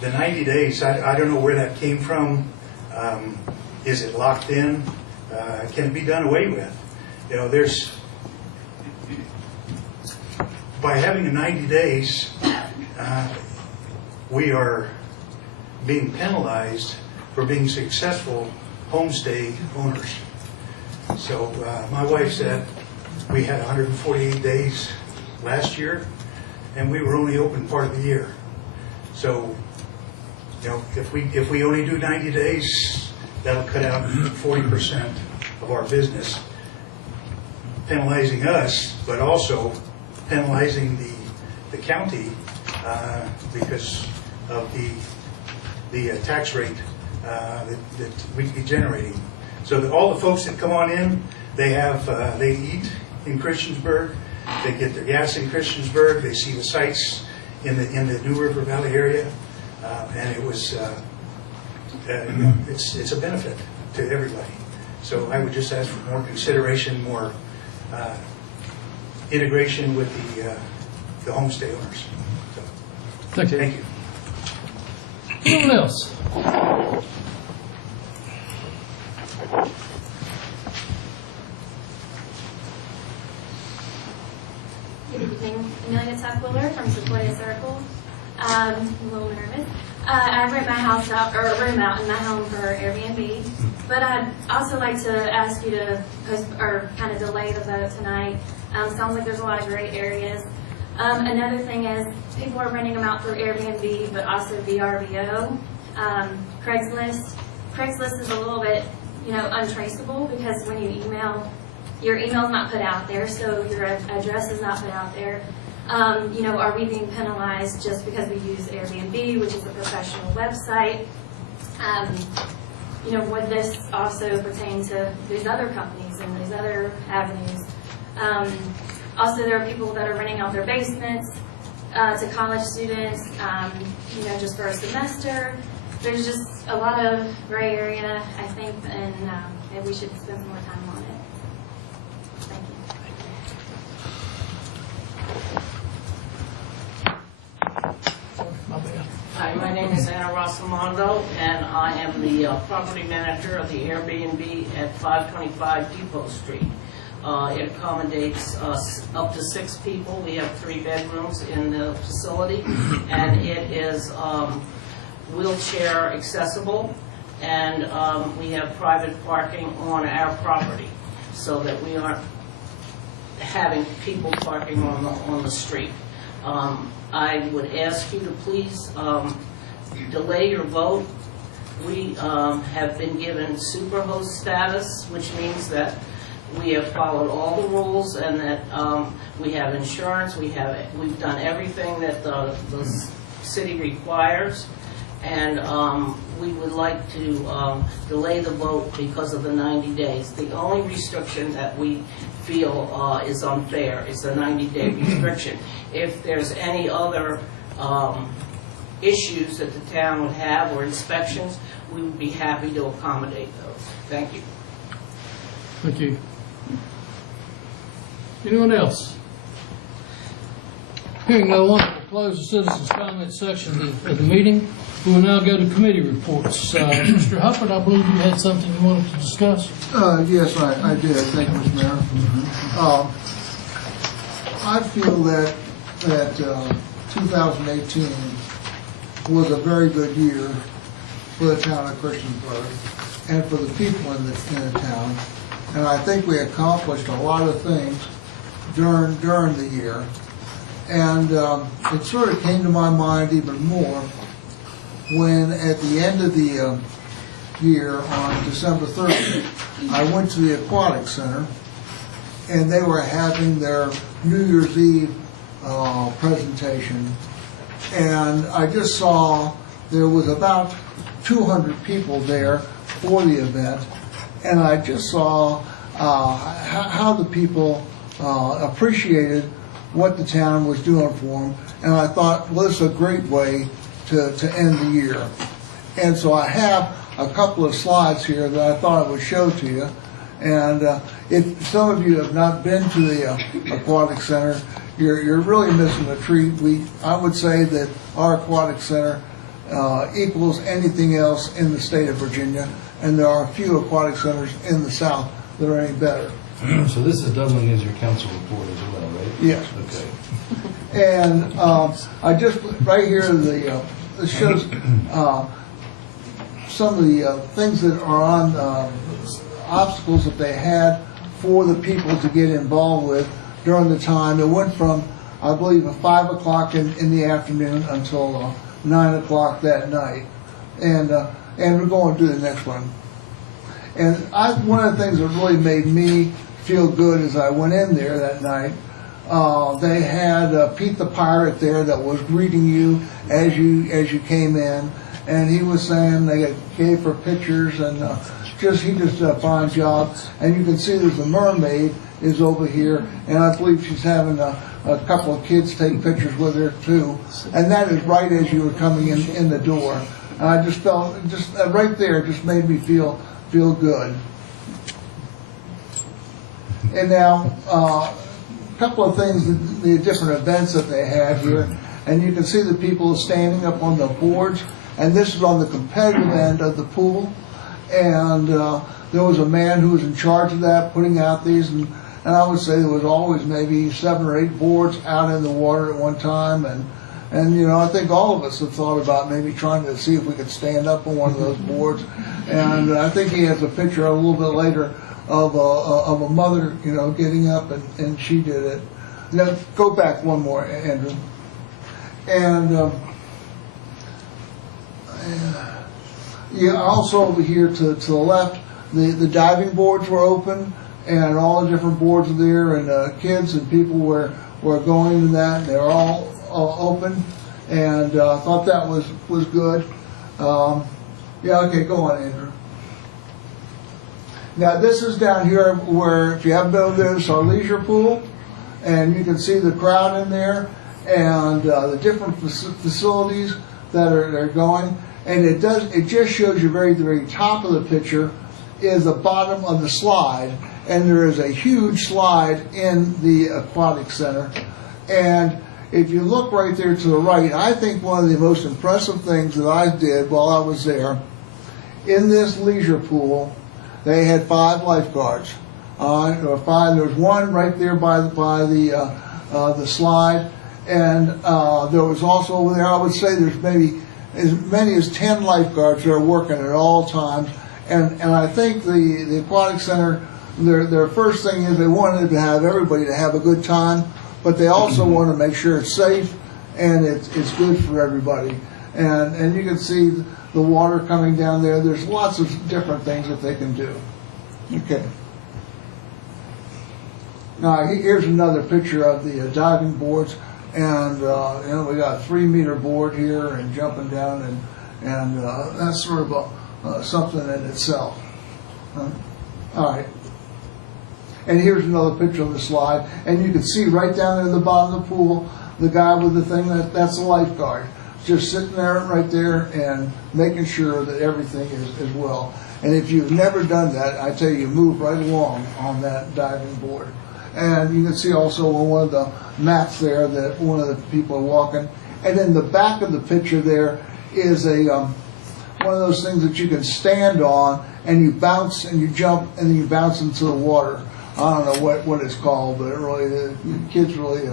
the 90 days, I don't know where that came from. Is it locked in? Can it be done away with? You know, by having the 90 days, we are being penalized for being successful homestay owners. So my wife said we had 148 days last year, and we were only open part of the year. So, you know, if we only do 90 days, that'll cut out 40% of our business, penalizing us, but also penalizing the county because of the tax rate that we'd be generating. So all the folks that come on in, they eat in Christiansburg, they get their gas in Christiansburg, they see the sights in the New River Valley area, and it was it's a benefit to everybody. So I would just ask for more consideration, more integration with the homestay owners. So, Thank you. thank you. Anyone else? Good evening, Amelia Tuckwiller from Sequoia Circle. I'm a little nervous. I rent my house out, or room out in my home for Airbnb, but I'd also like to ask you to kind of delay the vote tonight. Sounds like there's a lot of gray areas. Another thing is people are renting them out through Airbnb, but also VRBO. Craigslist. Craigslist is a little bit, untraceable because when you email, your email's not put out there, so your address is not put out there. Are we being penalized just because we use Airbnb, which is a professional website? Would this also pertain to these other companies and these other avenues? Also, there are people that are renting out their basements to college students, just for a semester. There's just a lot of gray area, I think, and maybe we should spend some more time on it. Thank you. Hi, my name is Anna Rosamondo, and I am the property manager of the Airbnb at 525 Depot Street. It accommodates up to 6 people. We have 3 bedrooms in the facility, and it is wheelchair accessible, and we have private parking on our property so that we aren't having people parking on the street. I would ask you to please delay your vote. We have been given superhost status, which means that we have followed all the rules and that we have insurance. We've done everything that the city requires, and we would like to delay the vote because of the 90 days. The only restriction that we feel is unfair is the 90-day restriction. If there's any other issues that the town would have or inspections, we would be happy to accommodate those. Thank you. Thank you. Anyone else? Hearing no one, we'll close the citizens' comment section of the meeting. We will now go to committee reports. Mr. Hufford, I believe you had something you wanted to discuss. Yes, I did. Thank you, Mr. Mayor. I feel that 2018 was a very good year for the town of Christiansburg and for the people in the town. And I think we accomplished a lot of things during the year. And it sort of came to my mind even more when at the end of the year on December 30th, I went to the Aquatic Center and they were having their New Year's Eve presentation. And I just saw there was about 200 people there for the event. And I just saw how the people appreciated what the town was doing for them. And I thought, well, this is a great way to end the year. And so I have a couple of slides here that I thought I would show to you. And if some of you have not been to the Aquatic Center, you're really missing a treat. I would say that our aquatic center equals anything else in the state of Virginia, and there are a few aquatic centers in the South that are any better. So this is doubling as your council report as well, right? Yes. Okay. And I just, right here, this shows some of the things that are on obstacles that they had for the people to get involved with during the time. It went from, I believe, 5 o'clock in the afternoon until 9 o'clock that night. And we're going to do the next one. And one of the things that really made me feel good as I went in there that night, they had Pete the Pirate there that was greeting you as you came in, and he was saying they gave her pictures, and he just did a fine job. And you can see there's a mermaid is over here, and I believe she's having a couple of kids take pictures with her too. And that is right as you were coming in the door. And I just felt, right there, just made me feel good. And now, a couple of things, the different events that they had here, and you can see the people standing up on the boards, and this is on the competitive end of the pool, and there was a man who was in charge of that, putting out these, and I would say there was always maybe 7 or 8 boards out in the water at one time, and you know, I think all of us have thought about maybe trying to see if we could stand up on one of those boards. And I think he has a picture a little bit later of a mother, you know, getting up, and she did it. Now, go back one more, Andrew. And yeah, also over here to the left, the diving boards were open, and all the different boards are there, and kids and people were going to that, and they're all open, and I thought that was good. Yeah, okay, go on, Andrew. Now, this is down here where, if you haven't been there, it's our leisure pool, and you can see the crowd in there, and the different facilities that are going, and it just shows you the very top of the picture is the bottom of the slide, and there is a huge slide in the aquatic center. And if you look right there to the right, I think one of the most impressive things that I did while I was there, in this leisure pool, they had 5 lifeguards. Or 5. There was one right there by the slide, and there was also over there, I would say there's maybe as many as 10 lifeguards that are working at all times. And I think the aquatic center, their first thing is they wanted to have everybody to have a good time, but they also want to make sure it's safe and it's good for everybody. And you can see the water coming down there. There's lots of different things that they can do. Okay. Now here's another picture of the diving boards, and you know, we got a 3-meter board here and jumping down, and that's sort of something in itself. All right. And here's another picture of the slide, and you can see right down there in the bottom of the pool, the guy with the thing, that's the lifeguard, just sitting there right there and making sure that everything is well. And if you've never done that, I tell you, move right along on that diving board. And you can see also on one of the mats there that one of the people are walking. And in the back of the picture there is one of those things that you can stand on, and you bounce and you jump and then you bounce into the water. I don't know what it's called, but really, the kids really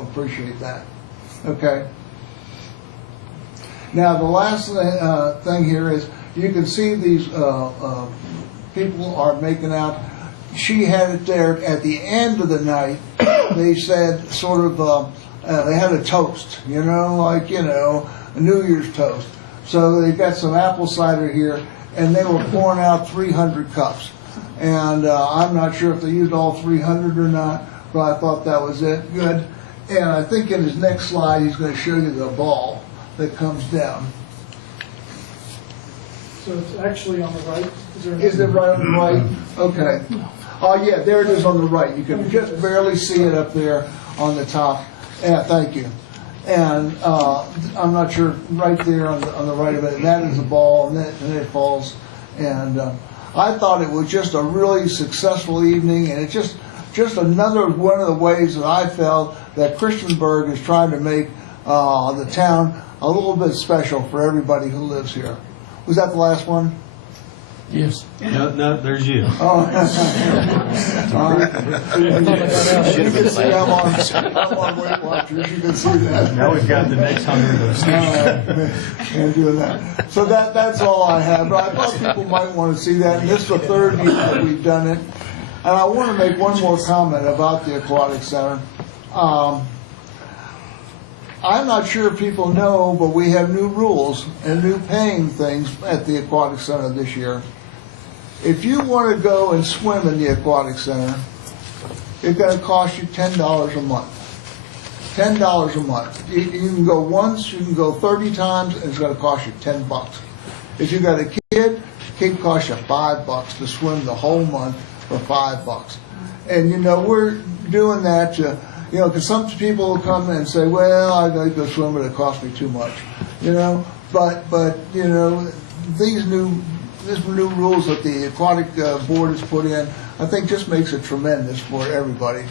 appreciate that. Okay. Now, the last thing here is you can see these people are making out. She had it there at the end of the night. They said sort of, they had a toast, you know, like, you know, a New Year's toast. So they got some apple cider here, and they were pouring out 300 cups. And I'm not sure if they used all 300 or not, but I thought that was it. Good. And I think in his next slide, he's going to show you the ball that comes down. So it's actually on the right? Is it right on the right? Okay. Oh, yeah, there it is on the right. You can just barely see it up there on the top. Yeah, thank you. And I'm not sure, right there on the right of it, that is the ball, and then it falls. And I thought it was just a really successful evening, and it just just another one of the ways that I felt that Christiansburg is trying to make the town a little bit special for everybody who lives here. Was that the last one? Yes. No, there's you. Oh. All right. You can see I'm on Weight Watchers. You can see that. Now we've got the next 100 of And doing that. So that's all I have. But I thought people might want to see that. And this is the third year that we've done it. And I want to make one more comment about the Aquatic Center. I'm not sure if people know, but we have new rules and new paying things at the Aquatic Center this year. If you want to go and swim in the Aquatic Center, it's going to cost you $10 a month. $10 a month. You can go once, you can go 30 times, and it's going to cost you $10. If you got a kid costs you $5 to swim the whole month for $5. And you know, we're doing that to, you know, because some people will come and say, well, I got to go swim, but it costs me too much. You know, but you know, these new rules that the aquatic board has put in, I think just makes it tremendous for everybody.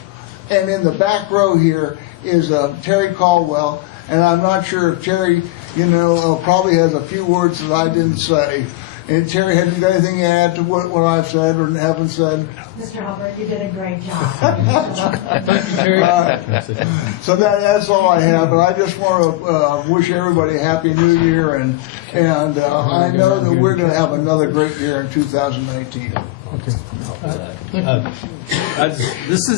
And in the back row here is Terry Caldwell, and I'm not sure if Terry, you know, probably has a few words that I didn't say. And Terry, have you got anything to add to what I've said or haven't said? Mr. Hubbard, you did a great job. Thank you, Terry. So that's all I have, but I just want to wish everybody a Happy New Year, and I know that we're going to have another great year in 2019. This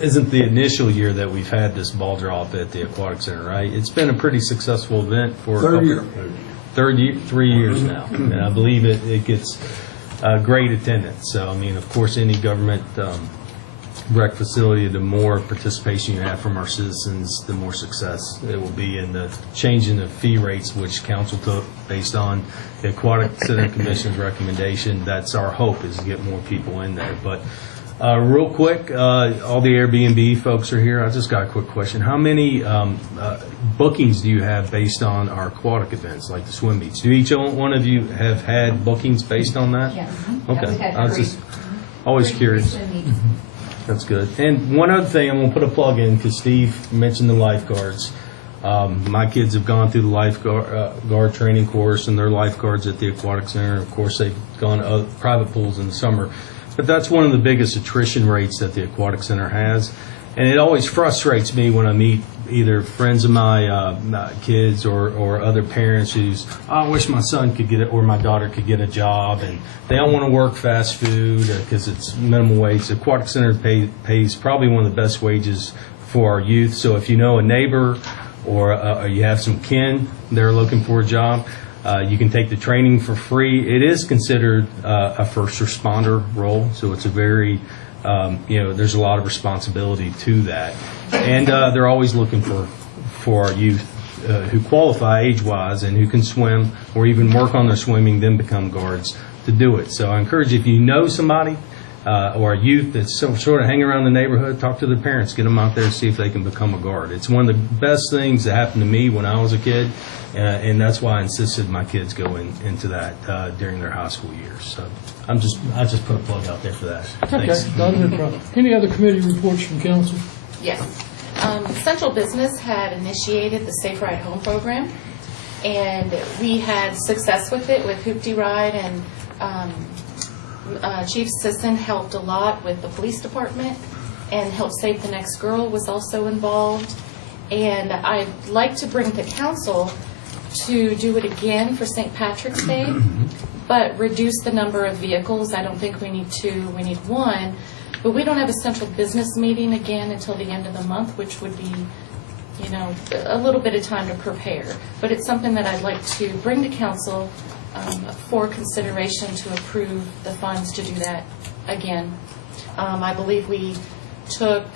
isn't the initial year that we've had this ball drop at the Aquatic Center, right? It's been a pretty successful event for Third year. 3 years now, and I believe it gets great attendance. So, I mean, of course, any government rec facility, the more participation you have from our citizens, the more success it will be. And the change in the fee rates, which council took based on the Aquatic Center Commission's recommendation, that's our hope, is to get more people in there. But real quick, all the Airbnb folks are here. I just got a quick question. How many bookings do you have based on our aquatic events, like the swim meets? Do each one of you have had bookings based on that? Yes. Okay. I was just always curious. That's good. And one other thing, I'm going to put a plug in because Steve mentioned the lifeguards. My kids have gone through the lifeguard training course, and they're lifeguards at the Aquatic Center. Of course, they've gone to private pools in the summer. But that's one of the biggest attrition rates that the Aquatic Center has. And it always frustrates me when I meet either friends of my kids or other parents who's, I wish my son could get it or my daughter could get a job, and they don't want to work fast food because it's minimum wage. The Aquatic Center pays probably one of the best wages for our youth. So if you know a neighbor or you have some kin that are looking for a job, you can take the training for free. It is considered a first responder role, so it's a very, there's a lot of responsibility to that. And they're always looking for our youth who qualify age-wise and who can swim or even work on their swimming, then become guards to do it. So I encourage, if you know somebody or a youth that's sort of hanging around the neighborhood, talk to their parents, get them out there and see if they can become a guard. It's one of the best things that happened to me when I was a kid. And that's why I insisted my kids go into that during their high school years. So I just put a plug out there for that. Thanks. Okay, not a problem. Any other committee reports from council? Yes. Central Business had initiated the Safe Ride Home program, and we had success with it with Hoopty Ride, and Chief Sisson helped a lot with the police department, and Help Save the Next Girl was also involved. And I'd like to bring the council to do it again for St. Patrick's Day, but reduce the number of vehicles. I don't think we need 2, we need 1. But we don't have a central business meeting again until the end of the month, which would be, a little bit of time to prepare. But it's something that I'd like to bring to council for consideration to approve the funds to do that again. I believe we took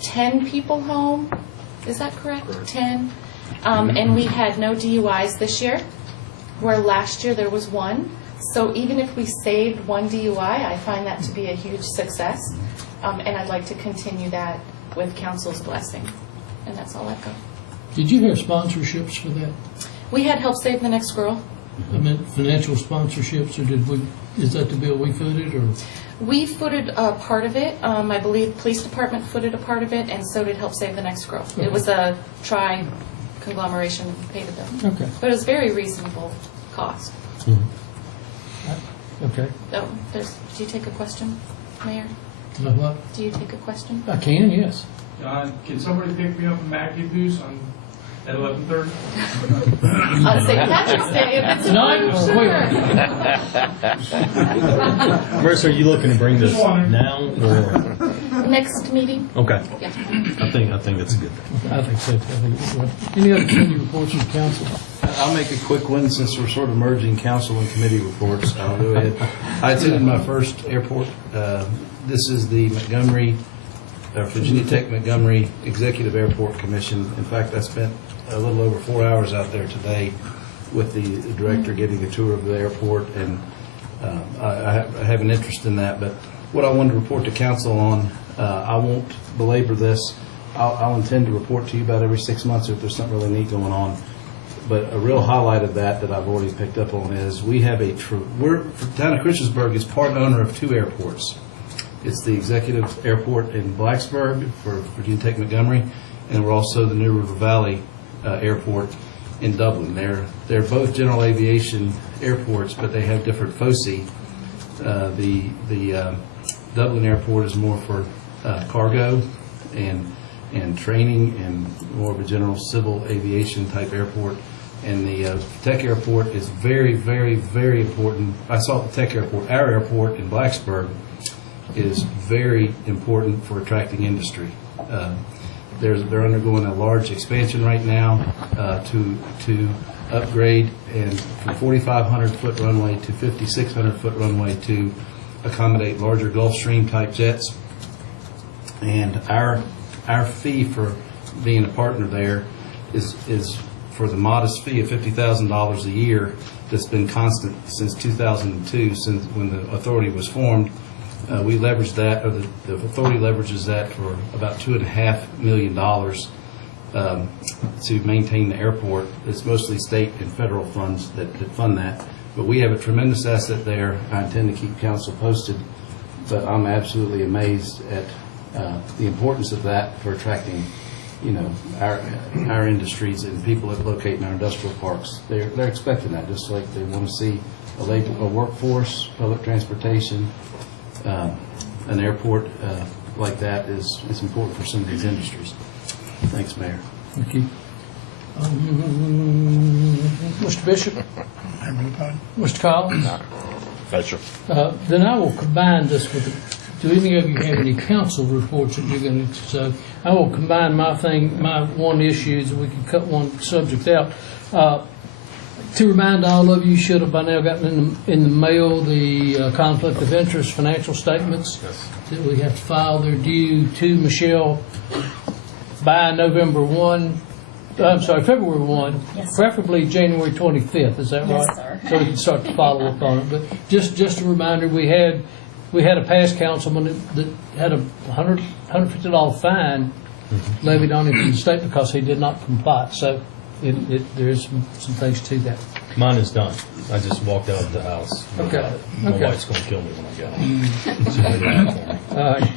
10 people home. Is that correct? 10. And we had no DUIs this year, where last year there was 1. So even if we saved 1 DUI, I find that to be a huge success. And I'd like to continue that with council's blessing. And that's all I've got. Did you have sponsorships for that? We had Help Save the Next Girl. I meant financial sponsorships, or is that the bill we footed, or? We footed a part of it. I believe Police Department footed a part of it, and so did Help Save the Next Girl. It was a tri-conglomeration paid the bill. Okay. But it was very reasonable cost. Okay. Oh, do you take a question, Mayor? What? Do you take a question? I can, yes. Can somebody pick me up from Active Goose at 11:30? On St. Patrick's Day, if it's Tonight or Marissa, are you looking to bring this now or? Next meeting? Okay. Yeah. I think that's a good thing. I think so, too. Any other committee reports from council? I'll make a quick one since we're sort of merging council and committee reports. I'll go ahead. I attended my first airport. This is the Virginia Tech Montgomery Executive Airport Commission. In fact, I spent a little over 4 hours out there today with the director getting a tour of the airport, and I have an interest in that. But what I wanted to report to council on, I won't belabor this. I'll intend to report to you about every 6 months if there's something really neat going on. But a real highlight of that I've already picked up on is we have town of Christiansburg is part owner of 2 airports. It's the executive airport in Blacksburg for Virginia Tech Montgomery, and we're also the New River Valley airport in Dublin. They're both general aviation airports, but they have different foci. The Dublin airport is more for cargo and training and more of a general civil aviation type airport. And the Tech airport is very, very, very important. I saw the Tech airport. Our airport in Blacksburg is very important for attracting industry. They're undergoing a large expansion right now to upgrade and from 4,500-foot runway to 5,600-foot runway to accommodate larger Gulfstream type jets. And our fee for being a partner there is for the modest fee of $50,000 a year that's been constant since 2002, since when the authority was formed. We leverage that, or the authority leverages that for about $2.5 million to maintain the airport. It's mostly state and federal funds that fund that. But we have a tremendous asset there. I intend to keep council posted, but I'm absolutely amazed at the importance of that for attracting, our industries and people that locate in our industrial parks. They're expecting that, just like they want to see a workforce, public transportation. An airport like that is important for some of these industries. Thanks, Mayor. Thank you. Mr. Bishop? Mr. Collins? No, sir. Then I will combine this with, do any of you have any council reports that you're going to, so I will combine my one issue, so we can cut one subject out. To remind all of you, should have by now gotten in the mail the conflict of interest financial statements that we have to file. They're due to Michelle by February 1, Yes, preferably January 25th. Is that right? Yes, sir. So we can start to follow up on it. But just a reminder, we had a past councilman that had a $150 fine levied on him from the state because he did not comply. So there is some things to that. Mine is done. I just walked out of the house. Okay. My Okay. wife's going to kill me when I get home. She'll be back for me. All right.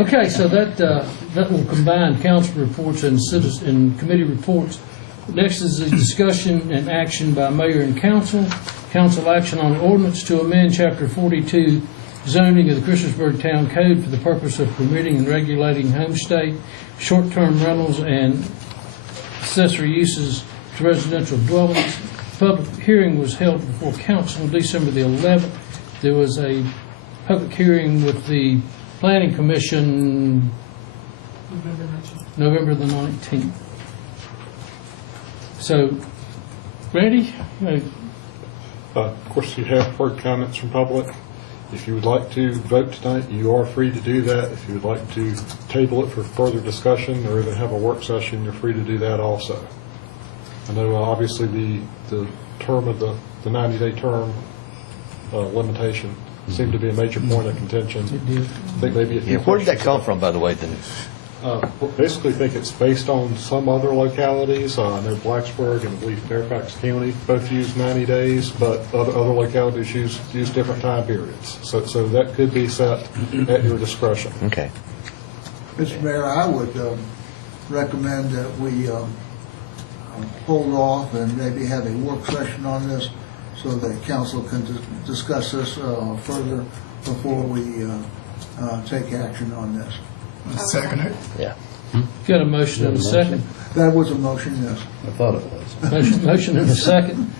Okay, so that will combine council reports and committee reports. Next is a discussion and action by mayor and council. Council action on ordinance to amend Chapter 42 zoning of the Christiansburg Town Code for the purpose of permitting and regulating homestay, short-term rentals, and accessory uses to residential dwellings. Public hearing was held before council on December the 11th. There was a public hearing with the Planning Commission November the 19th. So, Randy? Of course, you have heard comments from public. If you would like to vote tonight, you are free to do that. If you would like to table it for further discussion or even have a work session, you're free to do that also. I know obviously the term of the 90-day term limitation seemed to be a major point of contention. It did. I think maybe Yeah, where did that come from, by the way? Then Basically think it's based on some other localities. I know Blacksburg and I believe Fairfax County both use 90 days, but other localities use different time periods. So that could be set at your discretion. Okay. Mr. Mayor, I would recommend that we hold off and maybe have a work session on this so that council can discuss this further before we take action on this. Second it. Yeah. Got a motion and a second? That was a motion, yes. I thought it was. Motion and a second?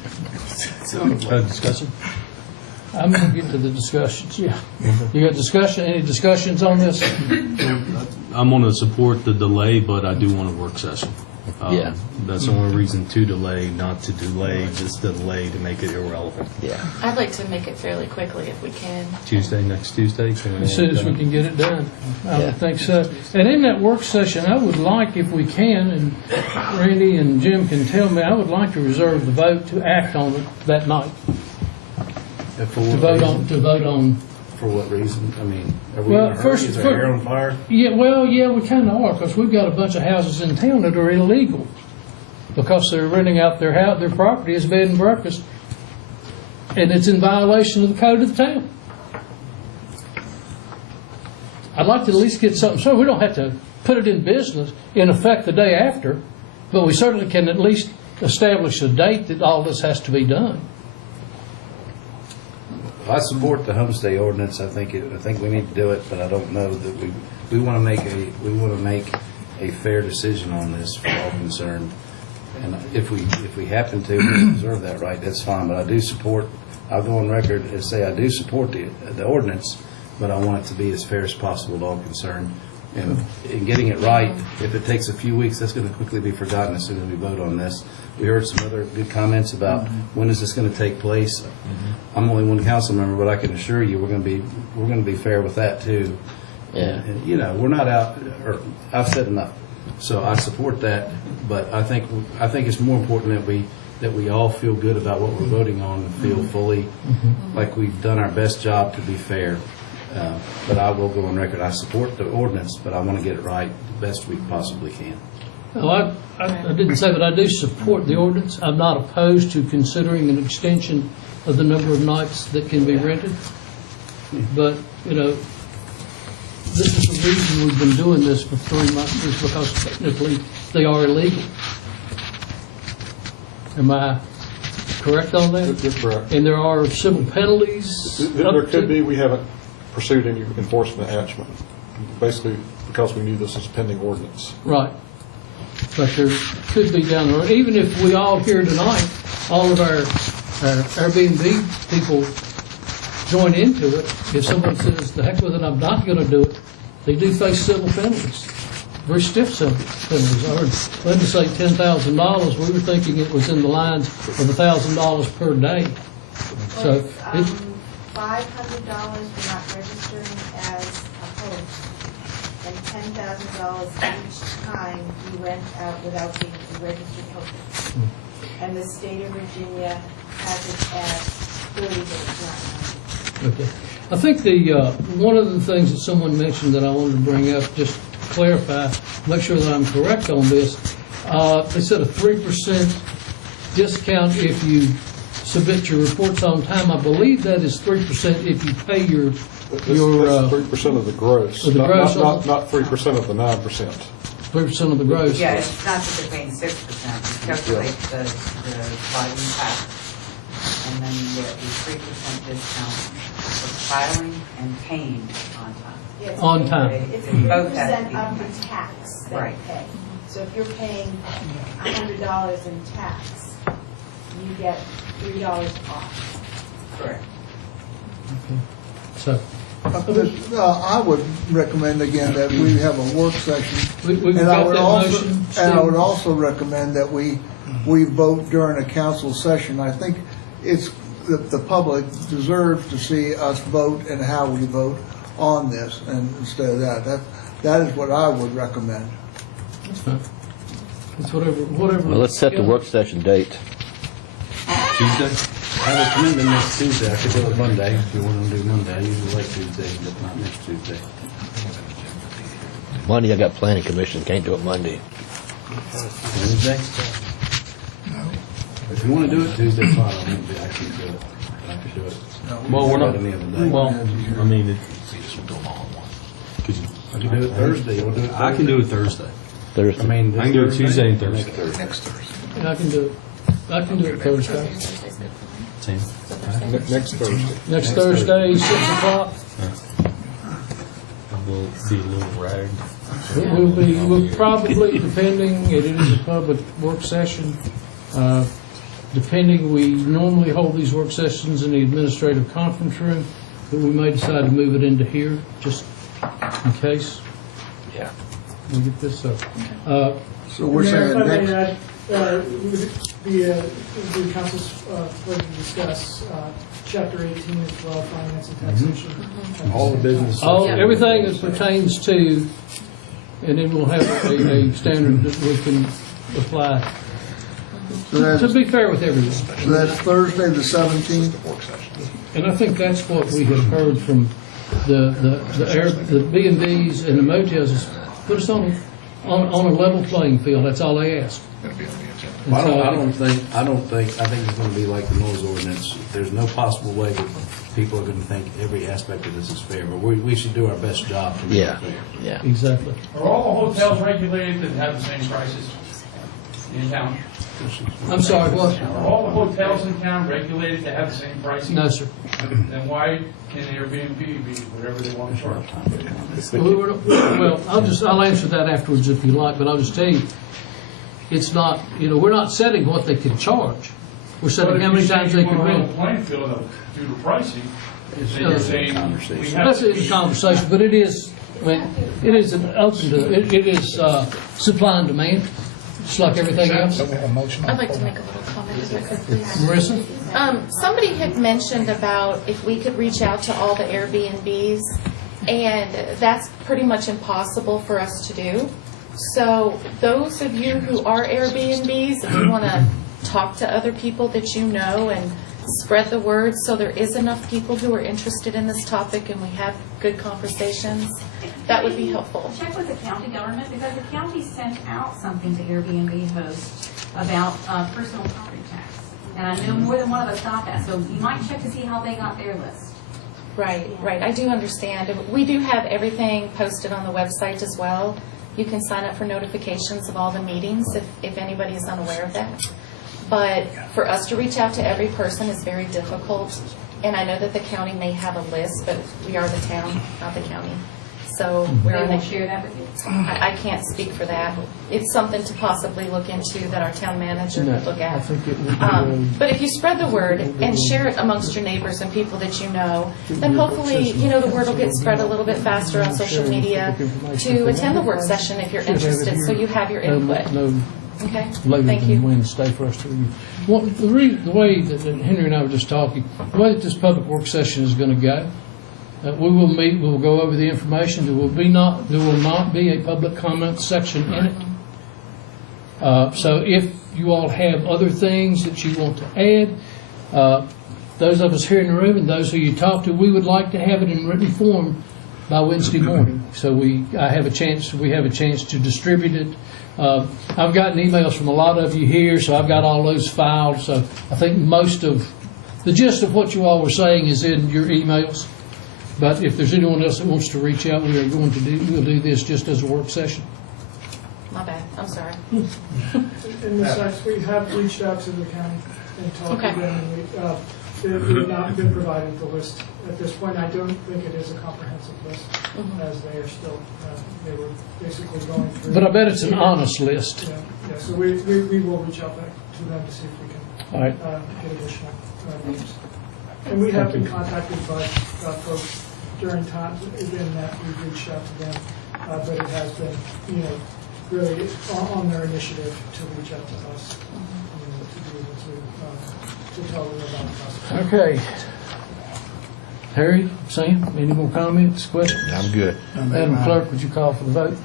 Discussion? I'm going to get to the discussions, yeah. You got discussion, any discussions on this? I'm going to support the delay, but I do want a work session. Yeah. That's the only reason to delay, not to delay, just delay to make it irrelevant. Yeah. I'd like to make it fairly quickly if we can. Next Tuesday? Can we As soon as we can get it done. I would think so. And in that work session, I would like, if we can, and Randy and Jim can tell me, I would like to reserve the vote to act on it that night. And for To what vote reason? on, to vote on. For what reason? I mean, are we Well, in a hurry? Is our first- hair on fire? Yeah, well, yeah, we kind of are, because we've got a bunch of houses in town that are illegal, because they're renting out their house, their property as bed and breakfast, and it's in violation of the code of the town. I'd like to at least get something, so we don't have to put it in business, in effect the day after, but we certainly can at least establish a date that all this has to be done. I support the homestay ordinance. I think we need to do it, but I don't know that we want to make a fair decision on this for all concerned. And if we happen to reserve that right, that's fine. But I do support. I'll go on record and say I do support the ordinance, but I want it to be as fair as possible to all concerned. And in getting it right, if it takes a few weeks, that's going to quickly be forgotten as soon as we vote on this. We heard some other good comments about when is this going to take place. I'm only one council member, but I can assure you we're going to be fair with that too. Yeah. And, you know, we're not out. Or I've said enough, so I support that. But I think it's more important that we all feel good about what we're voting on and feel fully like we've done our best job to be fair. But I will go on record. I support the ordinance, but I want to get it right the best we possibly can. Well, I didn't say, but I do support the ordinance. I'm not opposed to considering an extension of the number of nights that can be rented. But, you know, this is the reason we've been doing this for 3 months, is because technically they are illegal. Am I correct on that? You're correct. And there are civil penalties? There could be. We haven't pursued any enforcement action, basically because we knew this was a pending ordinance. Right. But there could be down the road, even if we all here tonight, all of our Airbnb people join into it, if someone says, the heck with it, I'm not going to do it, they do face civil penalties, very stiff civil penalties. I heard Linda say $10,000. We were thinking it was in the lines of $1,000 per day. So Well, $500 for not registering as a host, and $10,000 each time you rent out without being a registered host. And the state of Virginia has it at 40 days, not 90. okay. I think one of the things that someone mentioned that I wanted to bring up, just to clarify, make sure that I'm correct on this, they said a 3% discount if you submit your reports on time. I believe that is 3% if you pay your That's 3% of the gross, of the gross, not 3% of the 9%. 3% of the gross. Yeah, it's not that they're paying 6%, you calculate the sliding tax, and then you get a 3% discount for filing and paying on time. Yes, On time. It's Both have to 3% be of paid. the tax that Right. you pay. So if you're paying $100 in tax, you get $3 off. Correct. So, I would recommend again that we have a work session. we've And I got would that also, motion. and I would Steve? also recommend that we vote during a council session. I think the public deserves to see us vote and how we vote on this, and instead of that is what I would recommend. That's fine. It's whatever. Well, let's set the work session date. Tuesday? I have a commitment next Tuesday. I could do it Monday if you want to do Monday. I usually like Tuesday, but not next Tuesday. Monday, I got planning commission, can't do it Monday. Wednesday? If you want to do it Tuesday, fine. I won't be actually do it. I could do it. Well, we're not, Any other day. well, I mean, could you? I can do it Thursday. We'll do it I can do it Thursday. Thursday. I mean, I can do it this Tuesday and Thursday? Thursday. Next Thursday. And I can do it Thursday. Ten. Next Thursday. Next Thursday, 6 o'clock. We'll be a little ragged. We'll probably, depending, it is a public work session, depending, we normally hold these work sessions in the administrative conference room, but we may decide to move it into here, just in case. Yeah. We get this up. So we're Mayor, saying if I may next, add, the council's going to discuss Chapter 18 as well, finance and taxation. All the business. Everything that pertains to, and then we'll have a standard that we can apply, to be fair with everyone. so that's Thursday, the 17th? And I think that's what we have heard from the B&Bs and the motels, is put us on a level playing field. That's all they ask. Well, I think it's going to be like the noise ordinance. There's no possible way that people are going to think every aspect of this is fair, but we should do our best job to make it fair. Yeah. Exactly. Are all the hotels regulated that have the same prices in town? I'm sorry, what? Are all the hotels in town regulated to have the same pricing? No, sir. Then why can Airbnb be whatever they want to charge? Well, I'll answer that afterwards if you like, but I'll just tell you, it's not, we're not setting what they can charge. We're setting how many times they can rent. Playing field due to pricing, then you're saying we have That's to a conversation, but it is, it is an open to, it is supply and demand, just like everything else. I'd like to make a little comment if I could, please. Marissa? Somebody had mentioned about if we could reach out to all the Airbnbs, and that's pretty much impossible for us to do. So those of you who are Airbnbs, if you want to talk to other people that you know and spread the word so there is enough people who are interested in this topic and we have good conversations, that would be helpful. Check with the county government, because the county sent out something to Airbnb hosts about personal property tax. And I know more than one of us got that, so you might check to see how they got their list. Right, right. I do understand. And we do have everything posted on the website as well. You can sign up for notifications of all the meetings if anybody is unaware of that. But for us to reach out to every person is very difficult. And I know that the county may have a list, but we are the town, not the county. So we're They on will the, share that with you? I can't speak for that. It's something to possibly look into that our town manager could look I at. think it would But if you spread the word and share it amongst your neighbors and people that you know, then hopefully, the word will get spread a little bit faster on social media to attend the work session if you're interested, so you have your input. No Okay? later Thank than you. Wednesday for us to review. Well, the way that Henry and I were just talking, the way that this public work session is going to go, we will meet, we'll go over the information. There will not be a public comment section in it. So if you all have other things that you want to add, those of us here in the room and those who you talk to, we would like to have it in written form by Wednesday morning. So we have a chance to distribute it. I've gotten emails from a lot of you here, so I've got all those filed. So I think most of the gist of what you all were saying is in your emails. But if there's anyone else that wants to reach out, we'll do this just as a work session. My bad. I'm sorry. In this sense, we have reached out to the county and talked to them, and they have not been provided the list at this point. I don't think it is a comprehensive list, as they are still, they were basically going through. But I bet it's an honest list. Yeah, so we will reach out back to them to see if we can All right. get additional names. And we have been contacted by folks during times in that we've reached out to them, but it has been, really on their initiative to reach out to us, to be able to tell them about the process. Okay. Harry, Sam, any more comments, questions? I'm good. Madam Clerk, would you call for the vote?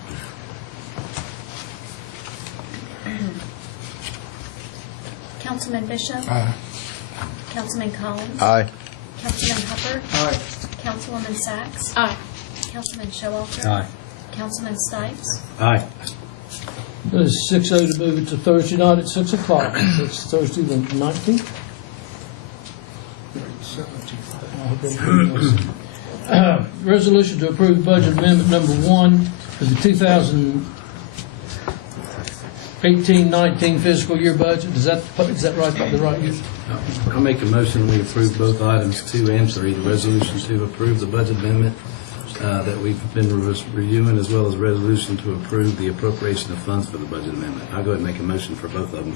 Councilman Bishop? Aye. Councilman Collins? Aye. Councilman Hubbard? Aye. Councilwoman Sachs? Aye. Councilman Showalter? Aye. Councilman Stipes. Aye. It is 6:00 to move it to Thursday night at 6 o'clock. It's Thursday the 19th. Resolution to approve budget amendment number 1 for the 2018-19 fiscal year budget. Is that right? The right use? I'll make a motion, we approve both items 2 and 3, the resolution to approve the budget amendment that we've been reviewing, as well as resolution to approve the appropriation of funds for the budget amendment. I'll go ahead and make a motion for both of them.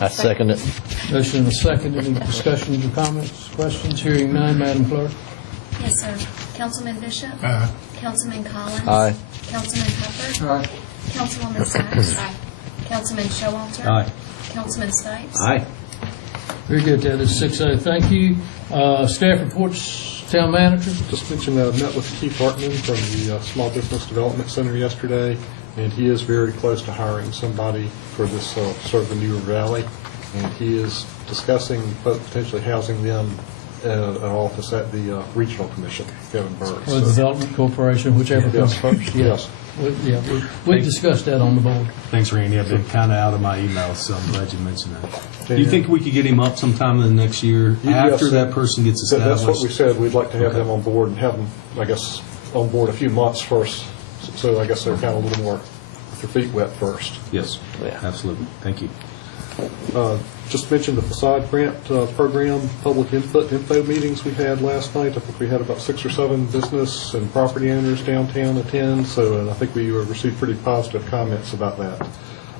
I second it. Motion and a second. Any discussions or comments, questions? Hearing none, Madam Clerk. Yes, sir. Councilman Bishop. Aye. Councilman Collins. Aye. Councilman Hubbard. Aye. Councilwoman Sacks. Councilman Showalter. Aye. Councilman Stipes. Aye. Very good. That is 6:00. Thank you. Staff reports, Town Manager. Just mentioned I met with Keith Hartman from the Small Business Development Center yesterday, and he is very close to hiring somebody for this sort of the New Valley, and he is discussing potentially housing them at an office at the Regional Commission, Kevin Burke. Or the Development Corporation, whichever comes first. Yes. We discussed that on the board. Thanks, Randy. I've been kind of out of my emails, so I'm glad you mentioned that. Do you think we could get him up sometime in the next year after Yes. that person gets established? That's what we said. We'd like to have them on board and have them, I guess, on board a few months first. So I guess they're kind of a little more with their feet wet first. Yes, absolutely. Thank you. Just mentioned the facade grant program, public info meetings we had last night. I think we had about 6 or 7 business and property owners downtown attend, so I think we received pretty positive comments about that.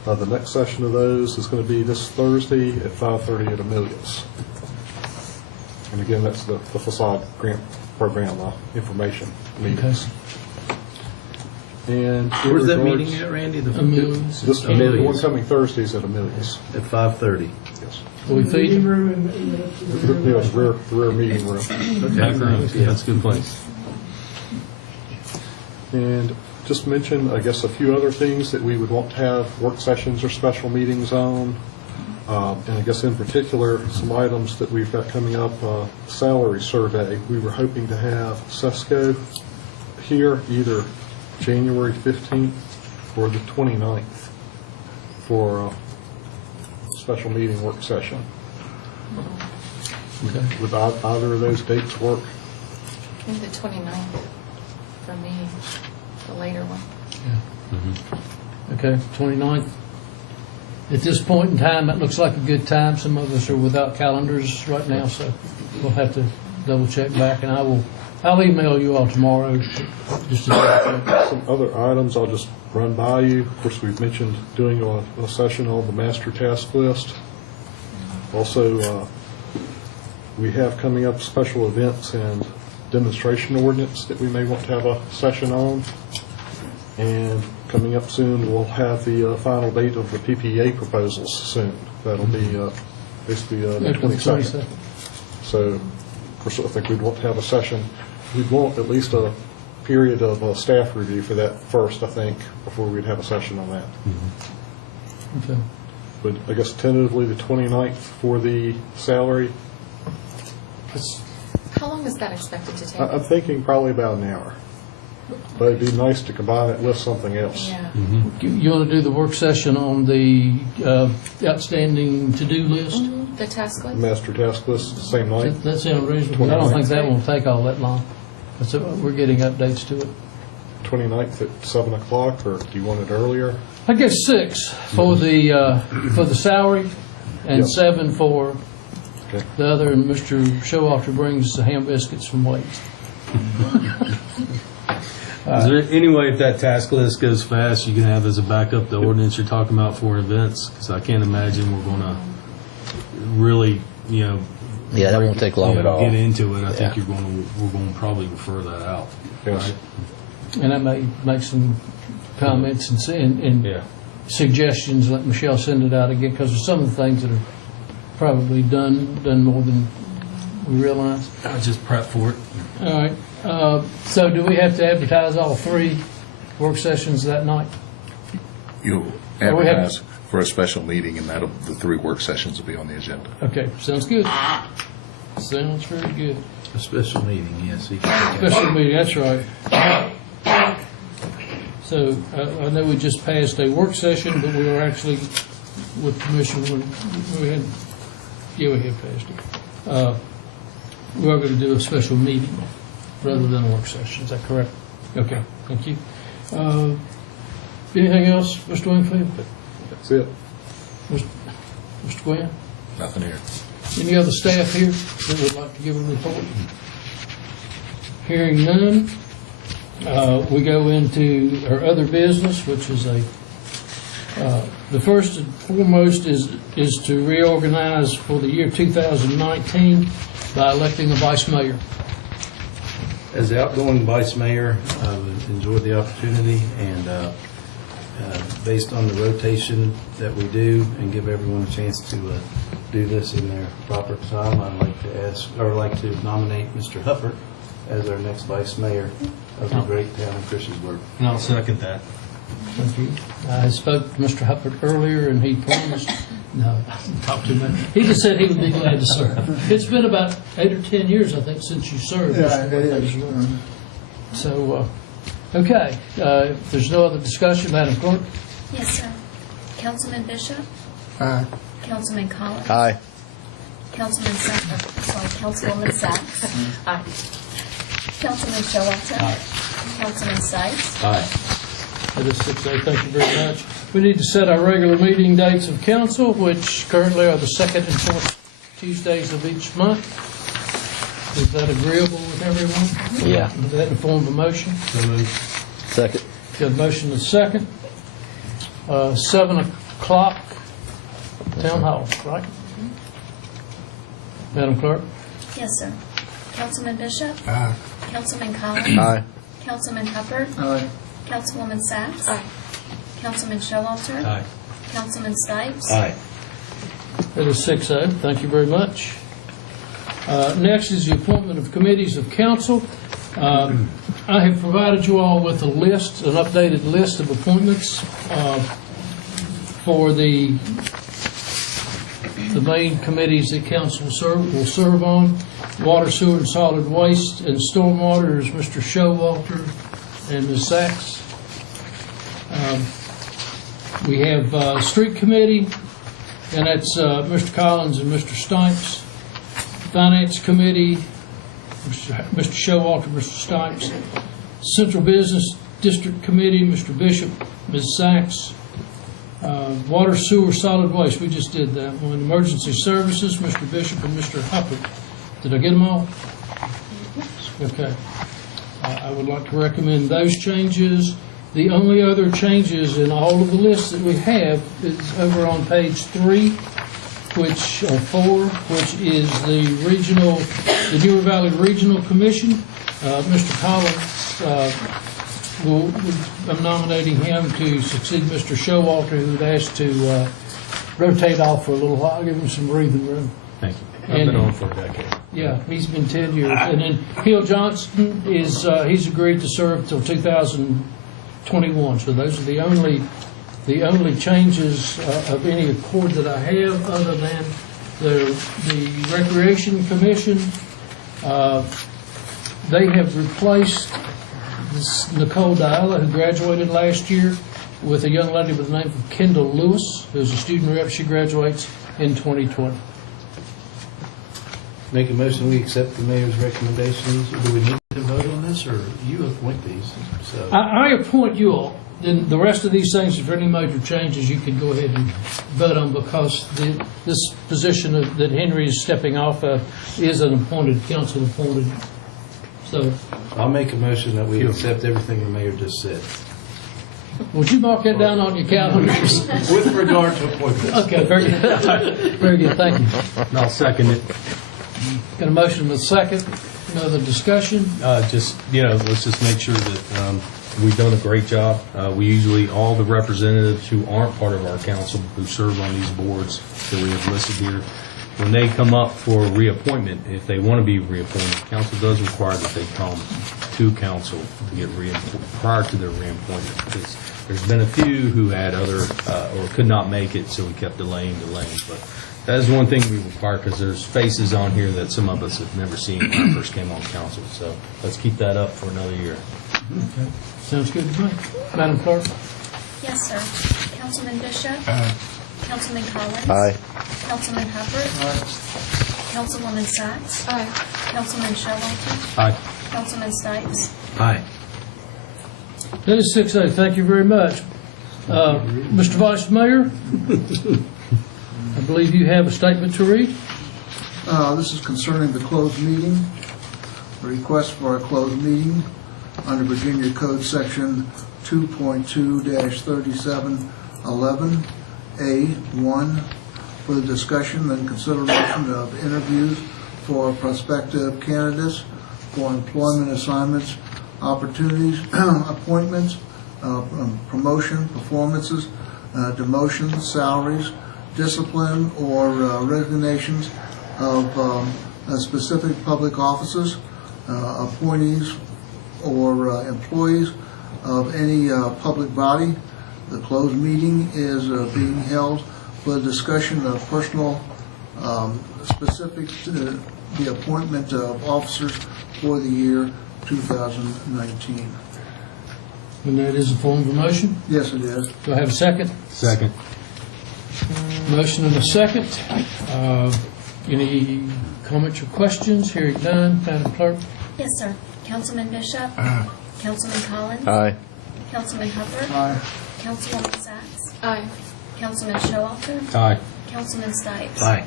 The next session of those is going to be this Thursday at 5:30 at Amelia's. And again, that's the facade grant program information meetings. And Where's that meeting at, Randy? The Amelia's. This the one coming Thursday is at Amelia's. At 5:30. Yes. Will we feed Meeting them? room and Yes, rear meeting room. Yeah, that's a good place. And just mention, I guess, a few other things that we would want to have work sessions or special meetings on. And I guess in particular, some items that we've got coming up, salary survey. We were hoping to have Sesco here either January 15th or the 29th for a special meeting work session. Okay. Would either of those dates work? Maybe the 29th for me, the later one. Okay, 29th. At this point in time, that looks like a good time. Some of us are without calendars right now, so we'll have to double check back, and I'll email you all tomorrow just to double check. Some other items I'll just run by you. Of course, we've mentioned doing a session on the master task list. Also, we have coming up special events and demonstration ordinance that we may want to have a session on. And coming up soon, we'll have the final date of the PPA proposals soon. That'll be basically the April 22nd. So, of course, I think we'd want to have a session. We'd want at least a period of staff review for that first, I think, before we'd have a session on that. Okay. But I guess tentatively the 29th for the salary. How long is that expected to take? I'm thinking probably about an hour. But it'd be nice to combine it with something else. Yeah. You want to do the work session on the outstanding to-do list? The task list? Master task list, same night. That sounds reasonable. I don't think that will take all that long. We're getting updates to it. 29th at 7 o'clock, or do you want it earlier? I guess 6 for the salary and Yes. 7 for Okay. the other, and Mr. Showalter brings the ham biscuits from Wade's. Is there any way if that task list goes fast, you can have as a backup the ordinance you're talking about for events? Because I can't imagine we're going to really, Yeah, that won't take long at all. get into it. I think Yeah. we're going to probably refer that out. Yes. And that may make some comments and Yeah. suggestions, let Michelle send it out again, because there's some of the things that are probably done more than we realize. I just prep for it. All right, so do we have to advertise all 3 work sessions that night? You'll Or we have- advertise for a special meeting, and the 3 work sessions will be on the agenda. Okay, sounds good. Sounds very good. A special meeting, yes. You can take Special meeting, that's right. So I know we just passed a work session, but we were actually, with permission, we had passed it. We are going to do a special meeting rather than a work session. Is that correct? Okay, thank you. Anything else, Mr. Wingfield? That's it. Mr. Gwynn? Nothing here. Any other staff here that would like to give a report? Hearing none, we go into our other business, which is the first and foremost is to reorganize for the year 2019 by electing a vice mayor. As the outgoing vice mayor, I've enjoyed the opportunity, and based on the rotation that we do and give everyone a chance to do this in their proper time, I'd like to nominate Mr. Huppert as our next vice mayor of the great town of Christiansburg. And I'll second that. Thank you. I spoke to Mr. Huppert earlier, and he promised, no, talk too much. He just said he would be glad to serve. It's been about 8 or 10 years, I think, since you served. Yeah, it is. So, okay. If there's no other discussion, Madam Clerk? Yes, sir. Councilman Bishop? Aye. Councilman Collins? Aye. Councilwoman Sachs? Aye. Councilman Showalter? Aye. Councilman Sipes? Aye. It is 6:08. Thank you very much. We need to set our regular meeting dates of council, which currently are the second and fourth Tuesdays of each month. Is that agreeable with everyone? Yeah. Is that in form of a motion? So moved. Second. Got a motion and a second. 7 o'clock, Town Hall, right? Madam Clerk? Yes, sir. Councilman Bishop? Aye. Councilman Collins? Aye. Councilman Huppert? Aye. Councilwoman Sachs? Aye. Councilman Showalter? Aye. Councilman Sipes? Aye. It is 6:00. Thank you very much. Next is the appointment of committees of council. I have provided you all with a list, an updated list of appointments for the main committees that council will serve on. Water, sewer, and solid waste, and stormwater is Mr. Showalter and Ms. Sachs. We have street committee, and that's Mr. Collins and Mr. Stipes. Finance committee, Mr. Showalter, Mr. Stipes. Central Business District Committee, Mr. Bishop, Ms. Sachs. Water, sewer, solid waste, we just did that one. Emergency services, Mr. Bishop and Mr. Huppert. Did I get them all? Okay. I would like to recommend those changes. The only other changes in all of the lists that we have is over on page 3, or 4, which is the Newer Valley Regional Commission. Mr. Collins, I'm nominating him to succeed Mr. Showalter, who'd asked to rotate off for a little while, give him some breathing room. Thank you. I've been on for a decade. Yeah, he's been 10 years. And then Hill Johnston he's agreed to serve till 2021. So those are the only changes of any accord that I have, other than the Recreation Commission. They have replaced this Nicole Diala, who graduated last year, with a young lady by the name of Kendall Lewis, who's a student rep. She graduates in 2020. Make a motion, we accept the mayor's recommendations. Do we need to vote on this, or you appoint these? So I appoint you all. Then the rest of these things, if there are any major changes, you can go ahead and vote on, because this position that Henry is stepping off of is an appointed, council appointed. So, I'll make a motion that we accept everything the mayor just said. would you mark that down on your calendars? With regard to appointments. Okay, very good. Very good, thank you. And I'll second it. Got a motion with a second. No other discussion? Let's just make sure that we've done a great job. We usually, all the representatives who aren't part of our council, who serve on these boards that we have listed here, when they come up for reappointment, if they want to be reappointed, council does require that they come to council to get reappointed prior to their reappointment. Because there's been a few who had other or could not make it, so we kept delaying. But That is one thing we require, because there's faces on here that some of us have never seen when I first came on council. So let's keep that up for another year. Okay. Sounds good to me. Madam Clerk? Yes, sir. Councilman Bishop? Councilman Collins? Aye. Councilman Hubbard? Councilwoman Sacks? Councilman Showalter? Aye. Councilman Stipes? Aye. That is 6-0. Thank you very much. Mr. Vice Mayor, I believe you have a statement to read. This is concerning the closed meeting. A request for a closed meeting under Virginia Code Section 2.2-3711A1 for the discussion and consideration of interviews for prospective candidates for employment assignments, opportunities, appointments, promotion, performances, demotions, salaries, discipline, or resignations of specific public offices, appointees, or employees of any public body. The closed meeting is being held for the discussion of personal specific to the appointment of officers for the year 2019. And that is a form of a motion. Yes, it is. Do I have a second? Second. Motion and a second. Any comments or questions? Hearing none. Madam Clerk? Yes, sir. Councilman Bishop? Councilman Collins? Aye. Councilman Hubbard? Aye. Councilwoman Sacks? Councilman Showalter? Aye. Councilman Stipes? Aye.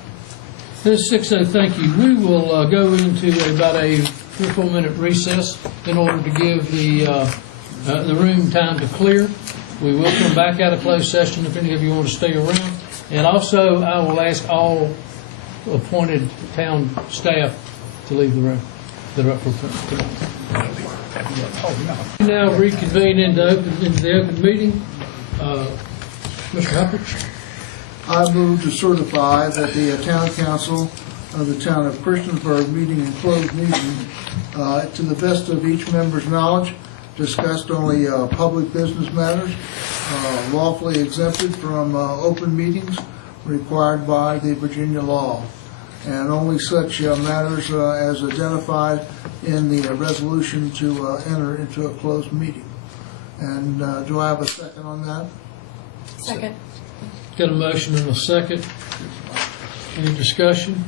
This is 6-0. Thank you. We will go into about a 3 or 4 minute recess in order to give the room time to clear. We will come back out of closed session if any of you want to stay around. And also, I will ask all appointed town staff to leave the room that are up for tonight. We now reconvene into the open meeting. Mr. Hubbard? I move to certify that the town council of the town of Christiansburg meeting in closed meeting, to the best of each member's knowledge, discussed only public business matters lawfully exempted from open meetings required by the Virginia law, and only such matters as identified in the resolution to enter into a closed meeting. And do I have a second on that? Second. Got a motion and a second. Any discussion?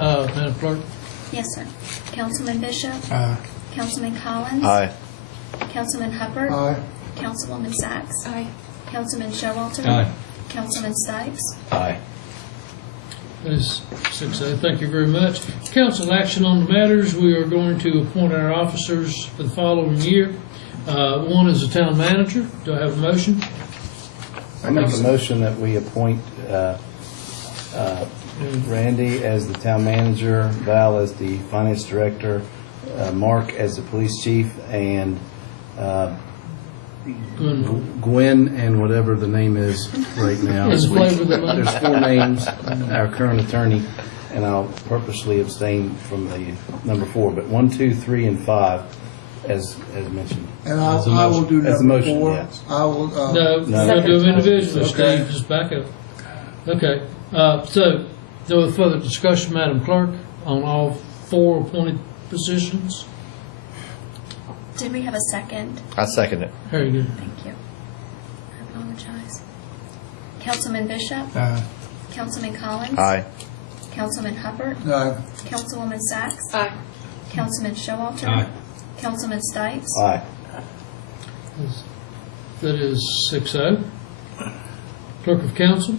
All right. Madam Clerk? Yes, sir. Councilman Bishop? Councilman Collins? Aye. Councilman Hubbard? Aye. Councilwoman Sacks? Councilman Showalter? Aye. Councilman Stipes? Aye. That is 6-0. Thank you very much. Council action on the matters. We are going to appoint our officers for the following year. One is the town manager. Do I have a motion? I make a motion that we appoint Randy as the town manager, Val as the finance director, Mark as the police chief, and Gwen and whatever the name is right now. As flavor of the month. There's 4 names, our current attorney, and I'll purposely abstain from the number 4, but 1, 2, 3, and 5, as mentioned. And I will do As a number motion, 4. yes. I will. No, we're going to do them individually, Okay. Steve. Just back up. Okay. So, no further discussion, Madam Clerk, on all 4 appointed positions? Did we have a second? I second it. Very good. Thank you. I apologize. Councilman Bishop? Councilman Collins? Aye. Councilman Hubbard? Aye. Councilwoman Sacks? Councilman Showalter? Aye. Councilman Stipes? Aye. That is 6-0. Clerk of Council?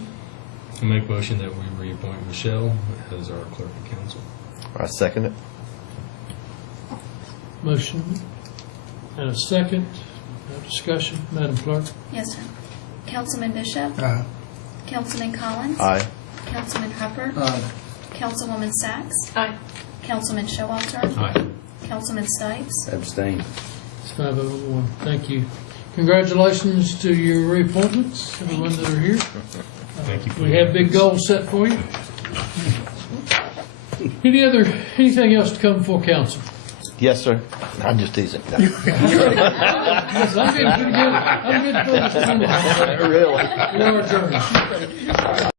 I make a motion that we reappoint Michelle as our clerk of council. I second it. Motion and a second. No discussion. Madam Clerk? Yes, sir. Councilman Bishop? Councilman Collins? Aye. Councilman Hubbard? Aye. Councilwoman Sacks? Councilman Showalter? Aye. Councilman Stipes? Abstain. It's 501. Thank you. Congratulations to your reappointments, everyone that are here. Thank you. We have big goals set for you. Anything else to come before council? Yes, sir. I'm just teasing. Yes, I'm getting pretty good. I'm getting focused on it. Really? We are adjourned.